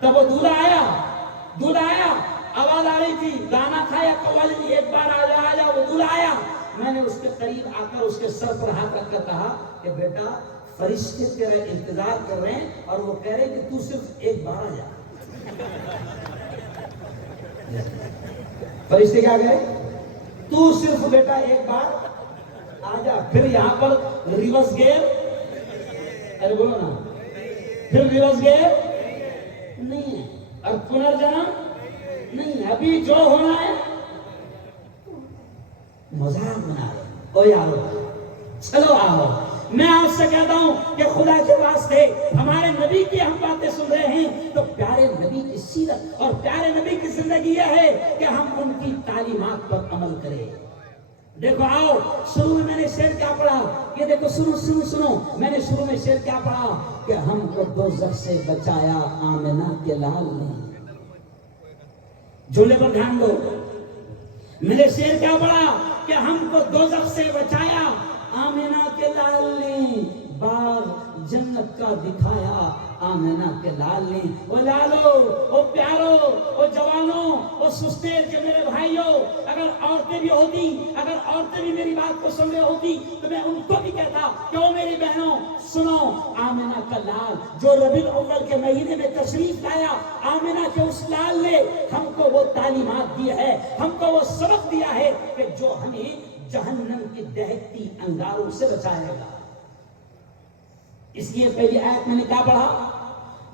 تب وہ دولہا آیا، آواز آ رہی تھی، گانا تھا یا قوالی، ایک بار آجا آجا، وہ دولہا آیا. میں نے اس کے قریب آ کر اس کے سر پر ہاتھ رکھ کر کہا کہ بیٹا فرشتے تیرا انتظار کر رہے ہیں اور وہ کہہ رہے کہ تو صرف ایک بار آ جا. فرشتے کیا کہے؟ تو صرف بیٹا ایک بار آ جا. پھر یہاں پر ریورس گیئر، ارے بولو نا، پھر ریورس گیئر نہیں ہے اور پنرجنم نہیں ہے. ابھی جو ہونا ہے مذاق بنا رہے. او یارو چلو آؤ، میں آپ سے کہتا ہوں کہ خدا کے واسطے ہمارے نبی کی ہم باتیں سن رہے ہیں تو پیارے نبی کی سیرت اور پیارے نبی کی زندگی یہ ہے کہ ہم ان کی تعلیمات پر عمل کریں. دیکھو آؤ، شروع میں نے شعر کیا پڑھا، یہ دیکھو سنو، میں نے شروع میں شعر کیا پڑھا کہ ہم کو دوزخ سے بچایا آمنہ کے لال نے. جملے پر دھیان دو، میں نے شعر کیا پڑھا کہ ہم کو دوزخ سے بچایا آمنہ کے لال نے، باغ جنت کا دکھایا آمنہ کے لال نے. او لالو، او پیارو، او جوانوں، او سستیر کے میرے بھائیوں، اگر عورتیں بھی ہوتی، اگر عورتیں بھی میری بات کو سن رہی ہوتی تو میں ان کو بھی کہتا کہ او میری بہنوں سنو، آمنہ کا لال جو ربیع الاول کے مہینے میں تشریف لایا، آمنہ کے اس لال نے ہم کو وہ تعلیمات دی ہے، ہم کو وہ سبق دیا ہے کہ جو ہمیں جہنم کی دہکتی انگاروں سے بچائے گا. اس لیے پہلی آیت میں نے کیا پڑھا؟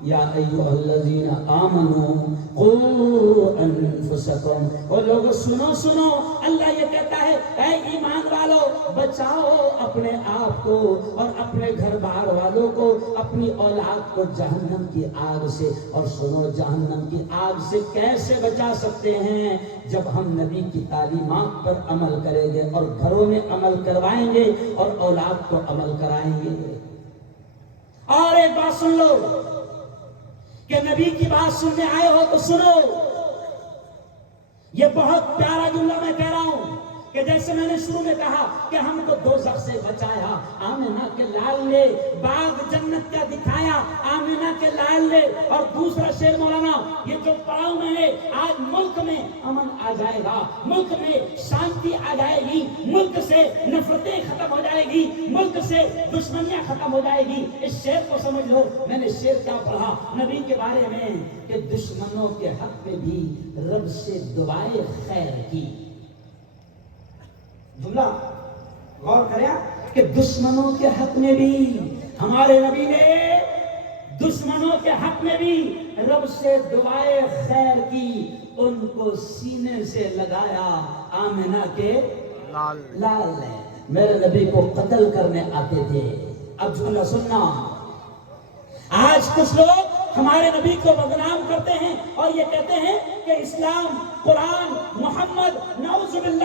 یا ایھا الذین آمنوا قوا انفسکم. اور لوگوں سنو، اللہ یہ کہتا ہے اے ایمان والو بچاؤ اپنے آپ کو اور اپنے گھر بار والوں کو، اپنی اولاد کو جہنم کی آگ سے. اور سنو، جہنم کی آگ سے کیسے بچا سکتے ہیں؟ جب ہم نبی کی تعلیمات پر عمل کریں گے اور گھروں میں عمل کروائیں گے اور اولاد کو عمل کرائیں گے. اور ایک بات سن لو کہ نبی کی بات سننے آئے ہو تو سنو، یہ بہت پیارا جملہ میں کہہ رہا ہوں کہ جیسے میں نے شروع میں کہا کہ ہم کو دوزخ سے بچایا آمنہ کے لال نے، باغ جنت کا دکھایا آمنہ کے لال نے. اور دوسرا شعر مولانا یہ جو پڑھا ہوں میں نے، آج ملک میں امن آ جائے گا، ملک میں شانتی آ جائے گی، ملک سے نفرتیں ختم ہو جائے گی، ملک سے دشمنیاں ختم ہو جائے گی. اس شعر کو سمجھ لو، میں نے شعر کیا پڑھا نبی کے بارے میں کہ دشمنوں کے حق میں بھی رب سے دعائے خیر کی. جملہ غور کریں کہ دشمنوں کے حق میں بھی ہمارے نبی نے، دشمنوں کے حق میں بھی رب سے دعائے خیر کی. ان کو سینے سے لگایا آمنہ کے لال نے. میرے نبی کو قتل کرنے آتے تھے. اب جملہ سننا، آج کچھ لوگ ہمارے نبی کو بدنام کرتے ہیں اور یہ کہتے ہیں کہ اسلام، قرآن، محمد، نعوذ باللہ،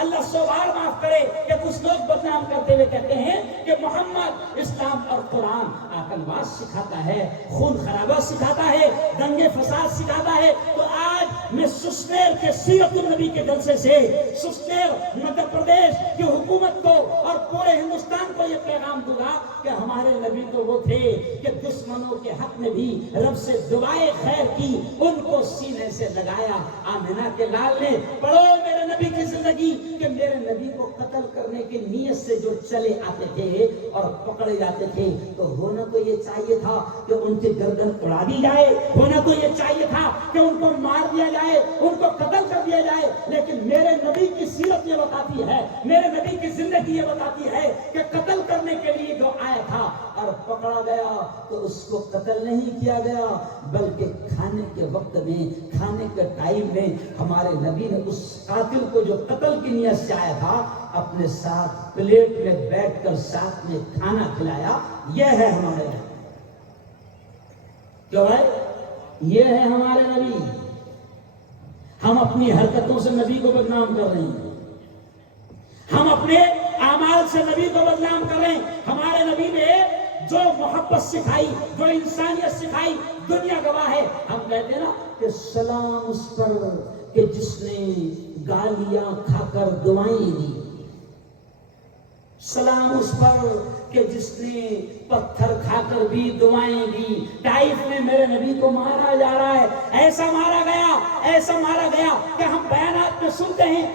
اللہ سو بار معاف کرے کہ کچھ لوگ بدنام کرتے ہوئے کہتے ہیں کہ محمد، اسلام اور قرآن آتنکواد سکھاتا ہے، خون خرابہ سکھاتا ہے، دنگے فساد سکھاتا ہے. تو آج میں سسنیر کے سیرت النبی کے جلسے سے سسنیر مدھیہ پردیش کی حکومت کو اور پورے ہندوستان کو یہ پیغام دوں گا کہ ہمارے نبی تو وہ تھے کہ دشمنوں کے حق میں بھی رب سے دعائے خیر کی، ان کو سینے سے لگایا آمنہ کے لال نے. پڑھو میرے نبی کی زندگی کہ میرے نبی کو قتل کرنے کی نیت سے جو چلے آتے تھے اور پکڑے جاتے تھے تو ہونا تو یہ چاہیے تھا کہ ان کی گردن اڑا دی جائے، ہونا تو یہ چاہیے تھا کہ ان کو مار دیا جائے، ان کو قتل کر دیا جائے. لیکن میرے نبی کی سیرت یہ بتاتی ہے، میرے نبی کی زندگی یہ بتاتی ہے کہ قتل کرنے کے لیے جو آیا تھا اور پکڑا گیا تو اس کو قتل نہیں کیا گیا، بلکہ کھانے کے وقت میں، کھانے کے ٹائم میں ہمارے نبی نے اس قاتل کو جو قتل کی نیت سے آیا تھا اپنے ساتھ پلیٹ میں بیٹھ کر ساتھ میں کھانا کھلایا. یہ ہے ہمارے نبی. کیوں ہے؟ یہ ہے ہمارے نبی. ہم اپنی حرکتوں سے نبی کو بدنام کر رہے ہیں، ہم اپنے اعمال سے نبی کو بدنام کر رہے ہیں. ہمارے نبی نے جو محبت سکھائی، جو انسانیت سکھائی، دنیا گواہ ہے. ہم کہتے ہیں نا کہ سلام اس پر کہ جس نے گالیاں کھا کر دعائیں دی. سلام اس پر کہ جس نے پتھر کھا کر بھی دعائیں دی. طائف میں میرے نبی کو مارا جا رہا ہے، ایسا مارا گیا کہ ہم بیانات میں سنتے ہیں